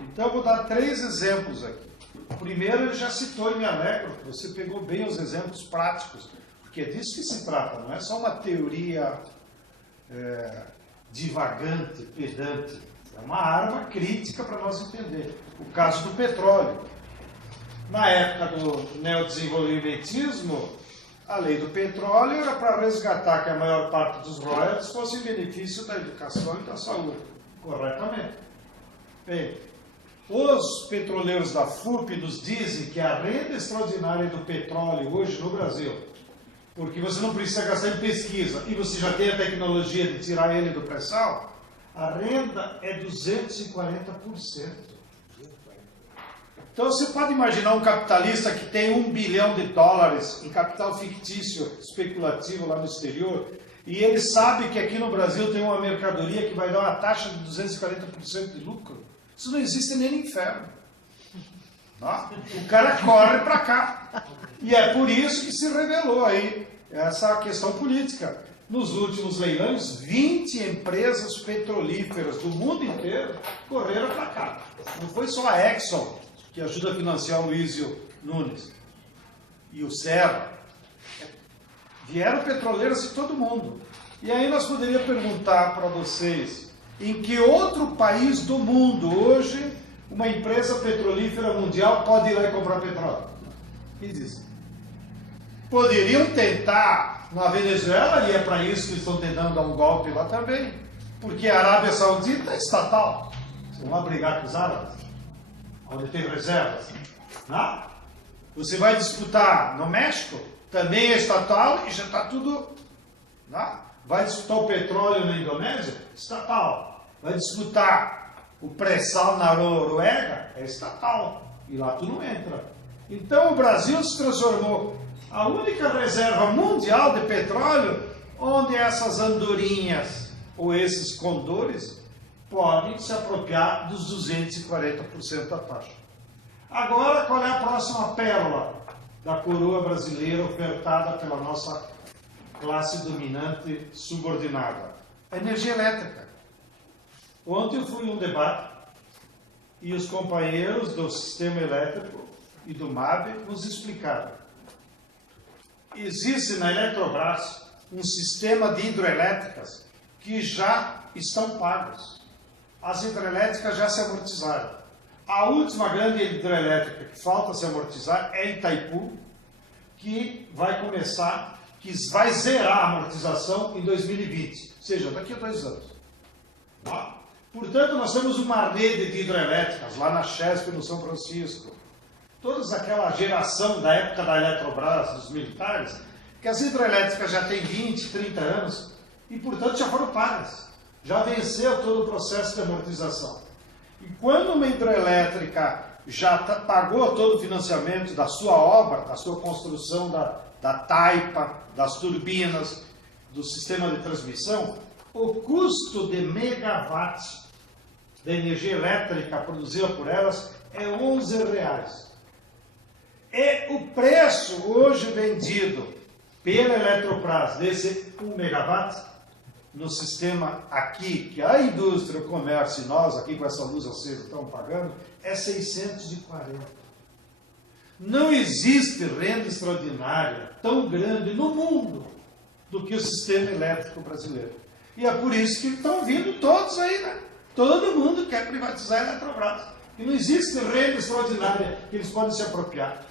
Então, eu vou dar 3 exemplos aqui. O primeiro ele já citou e me alegro, você pegou bem os exemplos práticos, porque é disso que se trata, não é só uma teoria divagante, pedante, é uma arma crítica para nós entender. O caso do petróleo. Na época do neodesenvolvimentismo, a lei do petróleo era para resgatar que a maior parte dos royalties fosse em benefício da educação e da saúde, corretamente. Bem, os petroleiros da FUP nos dizem que a renda extraordinária do petróleo hoje no Brasil, porque você não precisa gastar em pesquisa e você já tem a tecnologia de tirar ele do pré-sal, a renda é 240%. Então você pode imaginar um capitalista que tem $1 bilhão em capital fictício especulativo lá no exterior, e ele sabe que aqui no Brasil tem uma mercadoria que vai dar uma taxa de 240% de lucro. Isso não existe nem no inferno. Não? O cara corre para cá. E é por isso que se revelou aí essa questão política. Nos últimos leilões, 20 empresas petrolíferas do mundo inteiro correram para cá. Não foi só a Exxon, que ajuda a financiar o Luizio Nunes, e o Serra. Vieram petroleiras de todo mundo. E aí nós poderíamos perguntar para vocês, em que outro país do mundo hoje uma empresa petrolífera mundial pode ir lá e comprar petróleo? Me diz. Poderiam tentar na Venezuela, e é para isso que estão tentando dar um golpe lá também, porque a Arábia Saudita é estatal. Vocês vão lá brigar com os árabes, onde tem reservas. Não? Você vai disputar no México, também é estatal e já está tudo. Não? Vai disputar o petróleo na Indonésia? Estatal. Vai disputar o pré-sal na Noruega? É estatal. E lá tu não entra. Então o Brasil se transformou a única reserva mundial de petróleo onde essas andorinhas ou esses condores podem se apropriar dos 240% da taxa. Agora, qual é a próxima pérola da coroa brasileira ofertada pela nossa classe dominante subordinada? A energia elétrica. Ontem eu fui em um debate e os companheiros do sistema elétrico e do MAB nos explicaram. Existe na Eletrobras um sistema de hidrelétricas que já estão pagos. As hidrelétricas já se amortizaram. A última grande hidrelétrica que falta se amortizar é Itaipu, que vai começar, que vai zerar a amortização em 2020, ou seja, daqui a 2 anos. Portanto, nós temos uma rede de hidrelétricas lá na Chesf, no São Francisco. Toda aquela geração da época da Eletrobras, dos militares, que as hidrelétricas já têm 20, 30 anos e, portanto, já foram pagas. Já venceu todo o processo de amortização. E quando uma hidrelétrica já pagou todo o financiamento da sua obra, da sua construção da taipa, das turbinas, do sistema de transmissão, o custo de megawatt da energia elétrica produzida por elas é R$11. E o preço hoje vendido pela Eletrobras desse 1 megawatt no sistema aqui, que a indústria, o comércio e nós aqui com essa luz acesa estamos pagando, é 640. Não existe renda extraordinária tão grande no mundo do que o sistema elétrico brasileiro. E é por isso que estão vindo todos aí, né? Todo mundo quer privatizar a Eletrobras. E não existe renda extraordinária que eles podem se apropriar.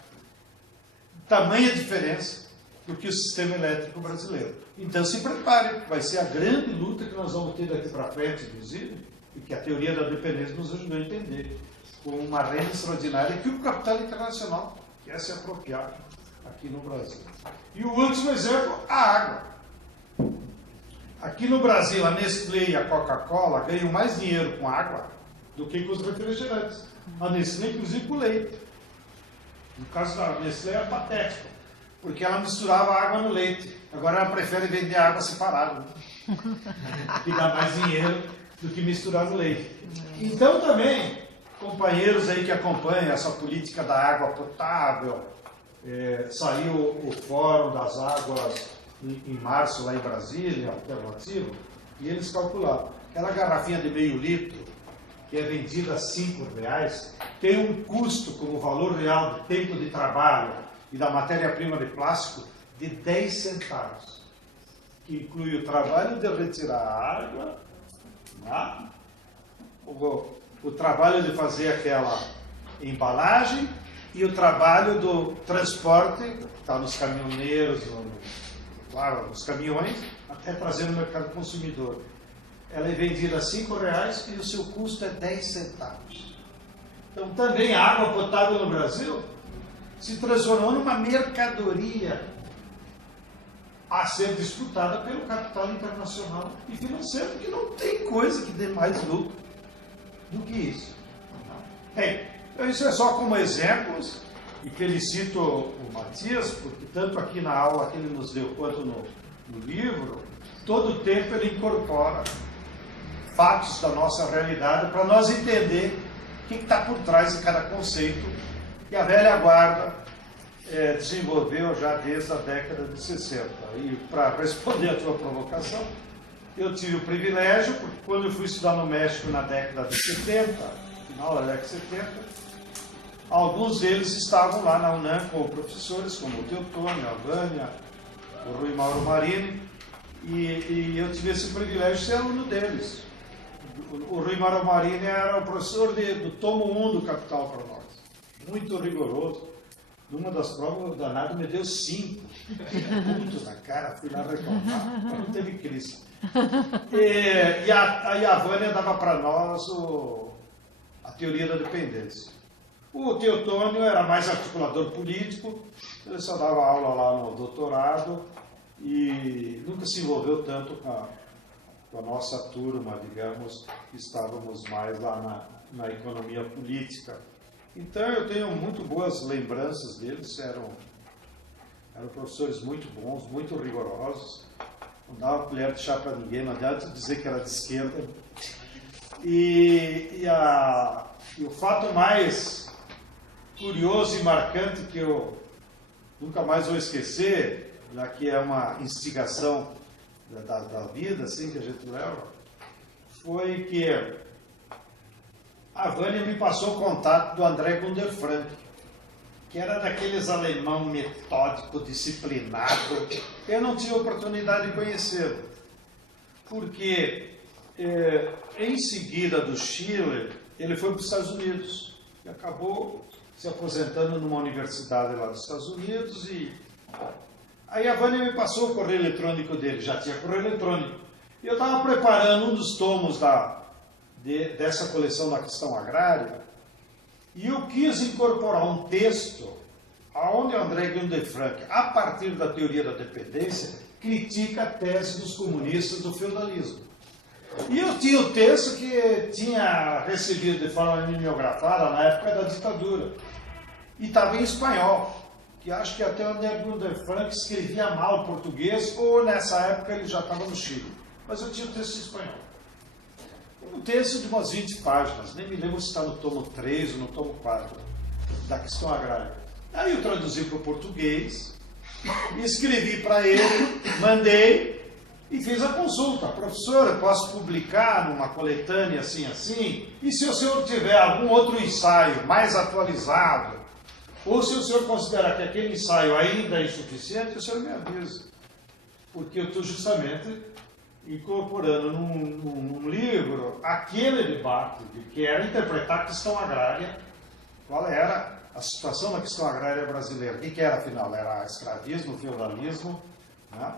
Tamanha diferença do que o sistema elétrico brasileiro. Então se prepare, vai ser a grande luta que nós vamos ter daqui para frente, inclusive, e que a teoria da dependência nos ajudou a entender, com uma renda extraordinária que o capital internacional quer se apropriar aqui no Brasil. E o último exemplo, a água. Aqui no Brasil, a Nestlé e a Coca-Cola ganham mais dinheiro com água do que com os refrigerantes. A Nestlé, inclusive, com leite. No caso da Nestlé, é patético, porque ela misturava água no leite. Agora ela prefere vender água separada, que dá mais dinheiro do que misturar no leite. Então, também, companheiros aí que acompanham essa política da água potável, saiu o Fórum das Águas em março lá em Brasília, alternativo, e eles calcularam. Aquela garrafinha de meio litro, que é vendida a R$5, tem um custo como valor real do tempo de trabalho e da matéria-prima de plástico de 10 centavos, que inclui o trabalho de retirar a água, né? o trabalho de fazer aquela embalagem e o trabalho do transporte, está nos caminhoneiros, claro, nos caminhões, até trazer no mercado consumidor. Ela é vendida a R$5 e o seu custo é 10 centavos. Então, também a água potável no Brasil se transformou numa mercadoria a ser disputada pelo capital internacional e financeiro, porque não tem coisa que dê mais lucro do que isso. Bem, então isso é só como exemplos, e felicito o Matias, porque tanto aqui na aula que ele nos deu, quanto no livro, todo o tempo ele incorpora fatos da nossa realidade para nós entender o que está por trás de cada conceito que a velha guarda desenvolveu já desde a década de 60. E para responder a tua provocação, eu tive o privilégio, porque quando eu fui estudar no México na década de 70, final da década de 70, alguns deles estavam lá na UNAM como professores, como o Teotônio, a Vânia, o Rui Mauro Marini, e eu tive esse privilégio de ser aluno deles. O Rui Mauro Marini era o professor do tomo 1 do Capital para nós, muito rigoroso. Numa das provas, o danado me deu 5. Muito na cara, fui lá reclamar, mas não teve crise. E a Vânia dava para nós a teoria da dependência. O Teotônio era mais articulador político, ele só dava aula lá no doutorado e nunca se envolveu tanto com a nossa turma, digamos, que estávamos mais lá na economia política. Então eu tenho muito boas lembranças deles, eram professores muito bons, muito rigorosos, não dava colher de chá para ninguém, não adianta dizer que era de esquerda. E o fato mais curioso e marcante que eu nunca mais vou esquecer, já que é uma instigação da vida assim, que a gente leva, foi que a Vânia me passou o contato do André Gunder Frank, que era daqueles alemão metódico, disciplinado. Eu não tive oportunidade de conhecê-lo, porque em seguida do Chile, ele foi para os Estados Unidos e acabou se aposentando numa universidade lá dos Estados Unidos. E aí a Vânia me passou o correio eletrônico dele, já tinha correio eletrônico. E eu estava preparando um dos tomos dessa coleção da questão agrária, e eu quis incorporar um texto onde André Gunder Frank, a partir da teoria da dependência, critica a tese dos comunistas do feudalismo. E eu tinha o texto que tinha recebido de forma mimeografada na época da ditadura, e estava em espanhol, que acho que até o André Gunder Frank escrevia mal português, ou nessa época ele já estava no Chile, mas eu tinha o texto em espanhol. Um texto de umas 20 páginas, nem me lembro se está no tomo 3 ou no tomo 4, da questão agrária. Aí eu traduzi para o português, escrevi para ele, mandei e fiz a consulta. Professor, eu posso publicar numa coletânea assim, assim? E se o senhor tiver algum outro ensaio mais atualizado, ou se o senhor considerar que aquele ensaio ainda é insuficiente, o senhor me avisa. Porque eu estou justamente incorporando num livro aquele debate que era interpretar a questão agrária, qual era a situação da questão agrária brasileira. O que era, afinal? Era escravismo, feudalismo, né?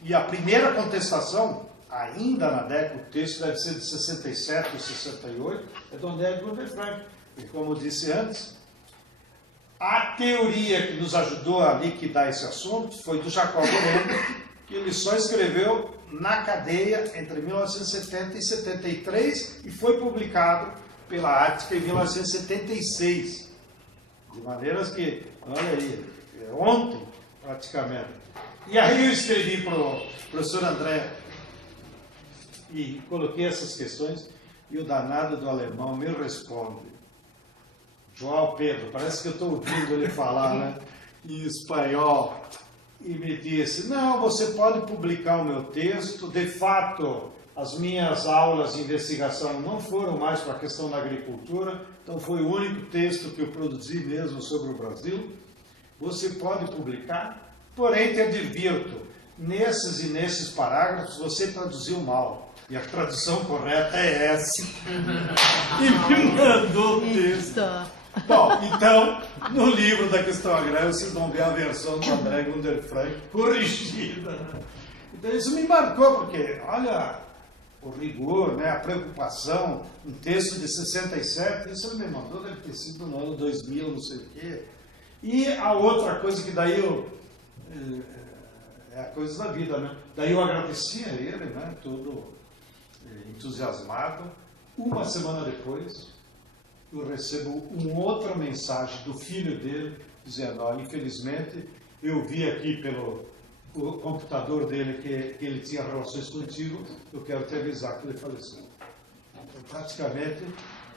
E a primeira contestação ainda na década, o texto deve ser de 67 ou 68, é do André Gunder Frank. E como eu disse antes, a teoria que nos ajudou a liquidar esse assunto foi do Jacob Lorentz, que ele só escreveu na cadeia entre 1970 e 73 e foi publicado pela Ática em 1976. De maneiras que, olha aí, ontem praticamente. E aí eu escrevi para o professor André e coloquei essas questões e o danado do alemão me responde. João Pedro, parece que eu estou ouvindo ele falar, né, em espanhol. E me disse, não, você pode publicar o meu texto. De fato, as minhas aulas de investigação não foram mais para a questão da agricultura, então foi o único texto que eu produzi mesmo sobre o Brasil. Você pode publicar, porém te advirto, nesses e nesses parágrafos você traduziu mal. E a tradução correta é essa. E me mandou o texto. Bom, então, no livro da questão agrária, vocês vão ver a versão do André Gunder Frank corrigida. Então, isso me marcou, porque, olha, o rigor, né, a preocupação, um texto de 67, isso ele me mandou, deve ter sido no ano 2000, não sei o quê. E a outra coisa que daí eu... é a coisa da vida, né? Daí eu agradeci a ele, né, todo entusiasmado. Uma semana depois, eu recebo uma outra mensagem do filho dele, dizendo, ó, infelizmente, eu vi aqui pelo computador dele que ele tinha relações contigo, eu quero te avisar que ele faleceu. Então, praticamente,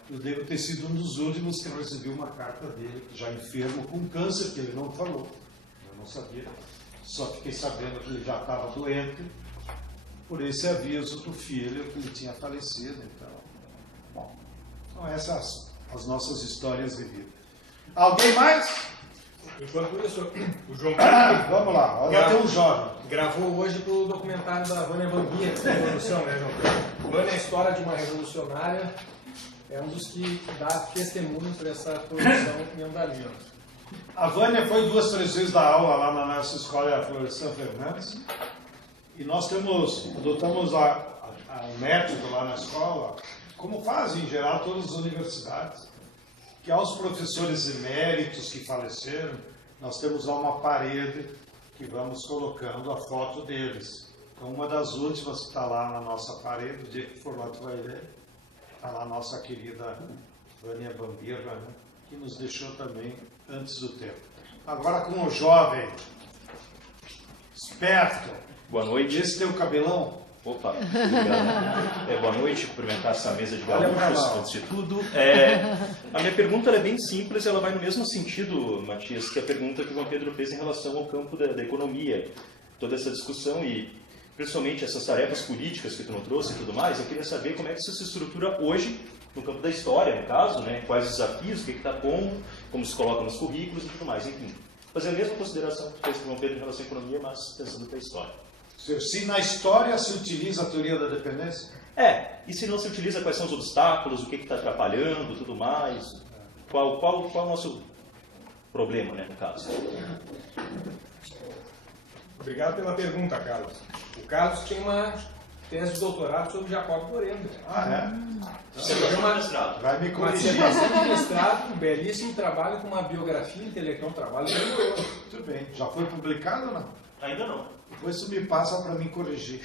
eu devo ter sido um dos últimos que recebi uma carta dele, já enfermo com câncer, que ele não falou, eu não sabia, só fiquei sabendo que ele já estava doente, por esse aviso do filho que ele tinha falecido. Então, bom, então essas as nossas histórias de vida. Alguém mais? Enquanto isso, o João Pedro vamos lá, olha, tem um jovem. Gravou hoje para o documentário da Vânia Bambia, da Revolução, né, João Pedro? Vânia é a história de uma revolucionária, é um dos que dá testemunho para essa produção em andamento. A Vânia foi 2, 3 vezes dar aula lá na nossa escola Florestan Fernandes, e nós adotamos um método lá na escola, como fazem em geral todas as universidades, que aos professores eméritos que faleceram, nós temos lá uma parede que vamos colocando a foto deles. Então, uma das últimas que está lá na nossa parede, o dia que for lá tu vai ver, está lá a nossa querida Vânia Bambirra, né, que nos deixou também antes do tempo. Agora com o jovem, esperto. Boa noite. Esse teu cabelão? Opa, obrigado. Boa noite, cumprimentar essa mesa de gaúchos, antes de tudo. A minha pergunta é bem simples, ela vai no mesmo sentido, Matias, que a pergunta que o João Pedro fez em relação ao campo da economia. Toda essa discussão e, principalmente, essas tarefas políticas que tu não trouxe e tudo mais, eu queria saber como é que isso se estrutura hoje, no campo da história, no caso, né? Quais os desafios, o que está bom, como se coloca nos currículos e tudo mais, enfim. Fazer a mesma consideração que fez com o João Pedro em relação à economia, mas pensando para a história. Se na história se utiliza a teoria da dependência? E se não se utiliza, quais são os obstáculos, o que está atrapalhando, tudo mais? Qual o nosso problema, né, no caso? Obrigado pela pergunta, Carlos. O Carlos tem uma tese de doutorado sobre Jacob Lorentz. Você vai mestrado. Vai me Uma corrigir. dissertação de mestrado, um belíssimo trabalho com uma biografia intelectual, um trabalho muito bom. Muito bem. Já foi publicado ou não? Ainda não. Depois tu me passa para me corrigir.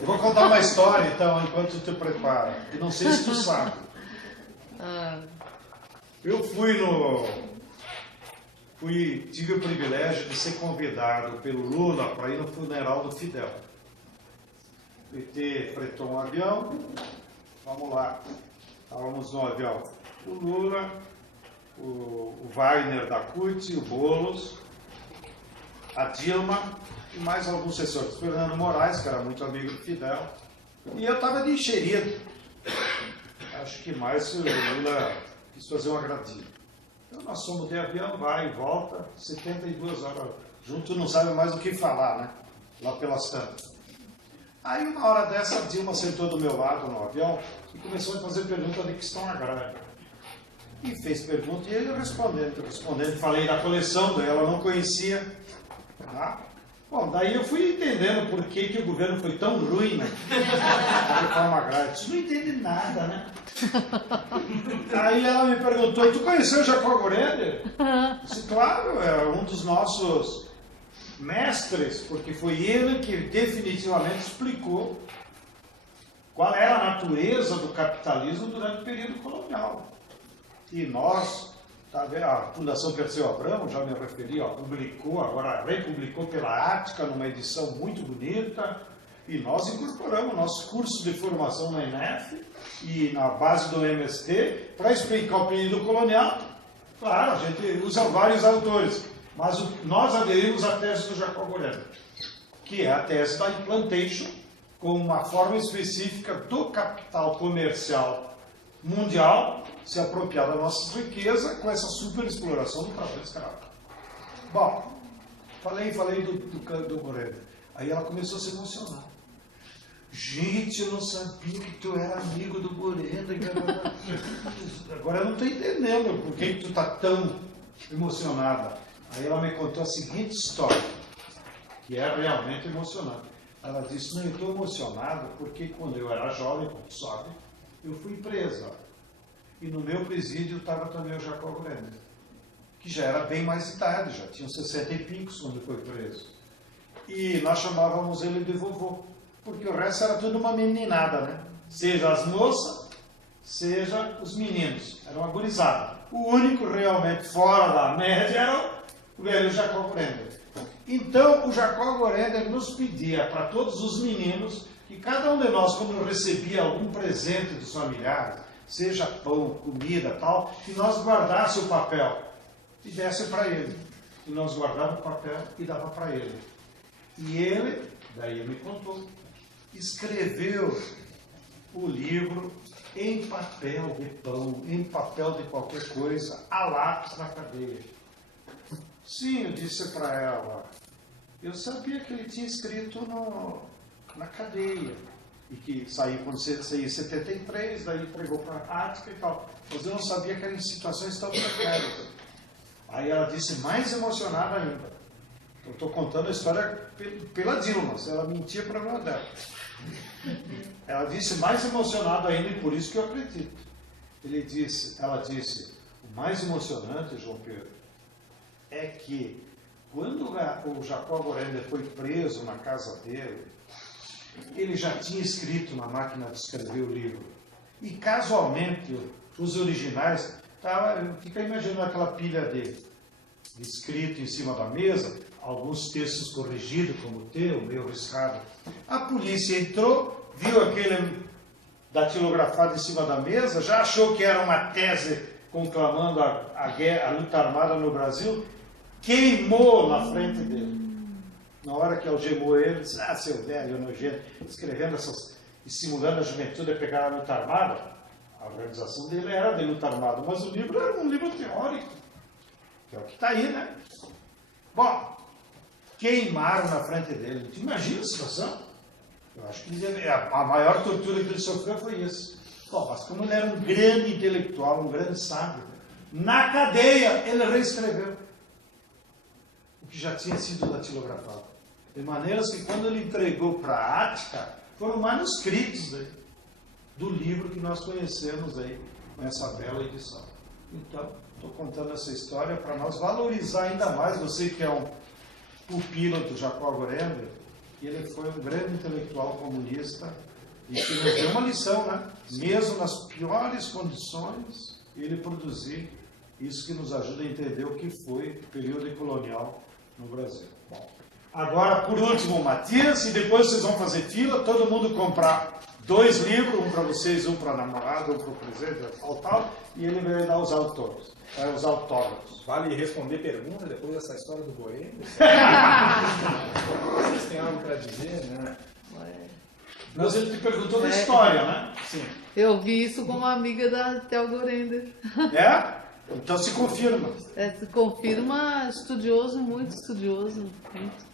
Eu vou contar uma história, então, enquanto tu te prepara. Que não sei se tu sabe. Eu tive o privilégio de ser convidado pelo Lula para ir no funeral do Fidel. O PT fretou um avião, vamos lá, estávamos no avião. O Lula, o Wagner da CUT, o Boulos, a Dilma e mais alguns assessores. Fernando Moraes, que era muito amigo do Fidel. E eu estava de enxerido. Acho que mais o Lula quis fazer um agradinho. Então nós fomos de avião, vai e volta, 72 horas. Junto não sabe mais o que falar, né? Lá pelas tantas. Aí uma hora dessa, a Dilma sentou do meu lado no avião e começou a fazer pergunta de questão agrária. E fez pergunta e ele respondendo. Falei da coleção dela, não conhecia. Tá? Bom, daí eu fui entendendo por que o governo foi tão ruim, né? A reforma agrária. Isso não entende nada, né? Aí ela me perguntou, tu conheceu o Jacó Gorender? Eu disse, claro, é um dos nossos mestres, porque foi ele que definitivamente explicou qual era a natureza do capitalismo durante o período colonial. E nós, tá vendo, a Fundação Perseu Abramo, já me referi, ó, publicou, agora republicou pela Ática, numa edição muito bonita, e nós incorporamos nosso curso de formação na INEF e na base do MST para explicar o período colonial. Claro, a gente usa vários autores, mas nós aderimos à tese do Jacó Gorender, que é a tese da implantation, como uma forma específica do capital comercial mundial se apropriar da nossa riqueza com essa superexploração do trabalho escravo. Bom, falei do Gorender. Aí ela começou a se emocionar. Gente, eu não sabia que tu era amigo do Gorender. Agora eu não estou entendendo por que tu está tão emocionada. Aí ela me contou a seguinte história, que é realmente emocionante. Ela disse, não, eu estou emocionada porque quando eu era jovem, como sabe, eu fui presa. E no meu presídio estava também o Jacó Gorender, que já era bem mais idade, já tinha 60 e picos quando foi preso. E nós chamávamos ele de vovô, porque o resto era tudo uma meninada, né? Seja as moças, seja os meninos. Era uma gurizada. O único realmente fora da média era o velho Jacó Gorender. Então, o Jacó Gorender nos pedia para todos os meninos que cada um de nós, quando recebia algum presente dos familiares, seja pão, comida, tal, que nós guardasse o papel e desse para ele. E nós guardávamos o papel e dava para ele. E ele, daí ele me contou, escreveu o livro em papel de pão, em papel de qualquer coisa, a lápis na cadeia. Sim, eu disse para ela, eu sabia que ele tinha escrito na cadeia, e que saiu quando saiu em 73, daí entregou para a Ática e tal, mas eu não sabia que era em situações tão precárias. Aí ela disse, mais emocionada ainda, eu estou contando a história pela Dilma, se ela mentia para não dela. Ela disse, mais emocionada ainda, e por isso que eu acredito. Ela disse, o mais emocionante, João Pedro, é que quando o Jacó Gorender foi preso na casa dele, ele já tinha escrito na máquina de escrever o livro. E casualmente, os originais, fica imaginando aquela pilha de escrito em cima da mesa, alguns textos corrigidos, como o teu, meu riscado. A polícia entrou, viu aquele datilografado em cima da mesa, já achou que era uma tese conclamando a luta armada no Brasil, queimou na frente dele. Na hora que algemou ele, disse, seu velho nojento, escrevendo e simulando a juventude a pegar a luta armada. A organização dele era de luta armada, mas o livro era um livro teórico, que é o que está aí, né? Bom, queimaram na frente dele. Tu imagina a situação? Eu acho que a maior tortura que ele sofreu foi isso. Bom, mas como ele era um grande intelectual, um grande sábio, na cadeia ele reescreveu o que já tinha sido datilografado. De maneiras que quando ele entregou para a Ática, foram manuscritos aí, do livro que nós conhecemos aí, com essa bela edição. Então, estou contando essa história para nós valorizar ainda mais, você que é um pupilo do Jacó Gorender, que ele foi um grande intelectual comunista e que nos deu uma lição, né? Mesmo nas piores condições, ele produziu isso que nos ajuda a entender o que foi o período colonial no Brasil. Bom, agora, por último, o Matias, e depois vocês vão fazer fila, todo mundo comprar 2 livros, um para vocês, um para a namorada, um para o presente, tal, e ele vai dar os autógrafos. Vale responder pergunta depois dessa história do Gorender? Vocês têm algo para dizer, né? Mas ele te perguntou da história, né? Sim. Eu vi isso como amiga da Théo Gorender. É? Então se confirma. Se confirma, estudioso, muito estudioso. Muito.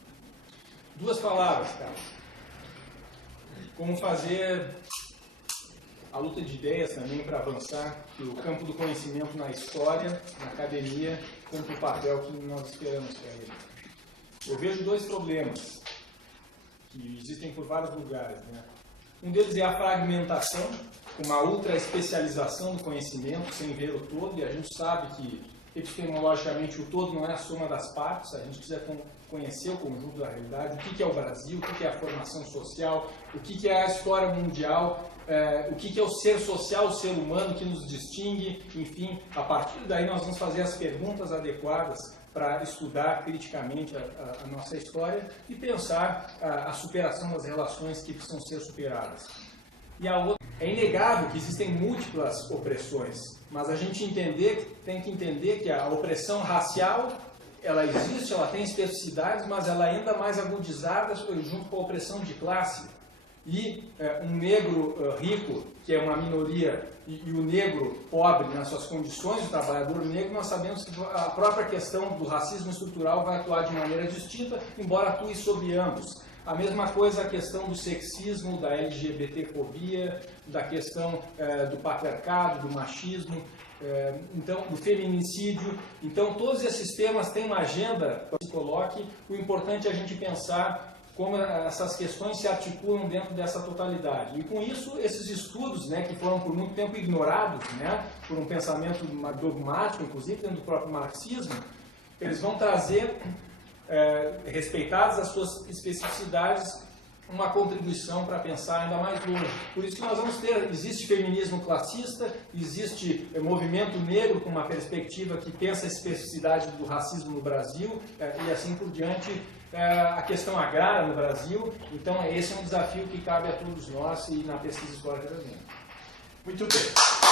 2 palavras, cara. Como fazer a luta de ideias também para avançar, que o campo do conhecimento na história, na academia, cumpre o papel que nós esperamos para ele. eu vejo dois problemas que existem por vários lugares, né? Um deles é a fragmentação, uma ultra especialização do conhecimento, sem ver o todo, e a gente sabe que epistemologicamente o todo não é a soma das partes, a gente precisa conhecer o conjunto da realidade, o que é o Brasil, o que é a formação social, o que é a história mundial, o que é o ser social, o ser humano que nos distingue, enfim, a partir daí nós vamos fazer as perguntas adequadas para estudar criticamente a nossa história e pensar a superação das relações que precisam ser superadas. E a outra, é inegável que existem múltiplas opressões, mas a gente tem que entender que a opressão racial, ela existe, ela tem especificidades, mas ela é ainda mais agudizada junto com a opressão de classe. E um negro rico, que é uma minoria, e o negro pobre nas suas condições, o trabalhador negro, nós sabemos que a própria questão do racismo estrutural vai atuar de maneira distinta, embora atue sobre ambos. A mesma coisa a questão do sexismo, da LGBTfobia, da questão do patriarcado, do machismo, então, do feminicídio. Então, todos esses temas têm uma agenda para que se coloque. O importante é a gente pensar como essas questões se articulam dentro dessa totalidade. E com isso, esses estudos, né, que foram por muito tempo ignorados, né, por um pensamento dogmático, inclusive dentro do próprio marxismo, eles vão trazer, respeitadas as suas especificidades, uma contribuição para pensar ainda mais longe. Por isso que nós vamos ter, existe feminismo classista, existe movimento negro com uma perspectiva que pensa a especificidade do racismo no Brasil, e assim por diante, a questão agrária no Brasil. Então esse é um desafio que cabe a todos nós e na pesquisa histórica da gente. Muito bem.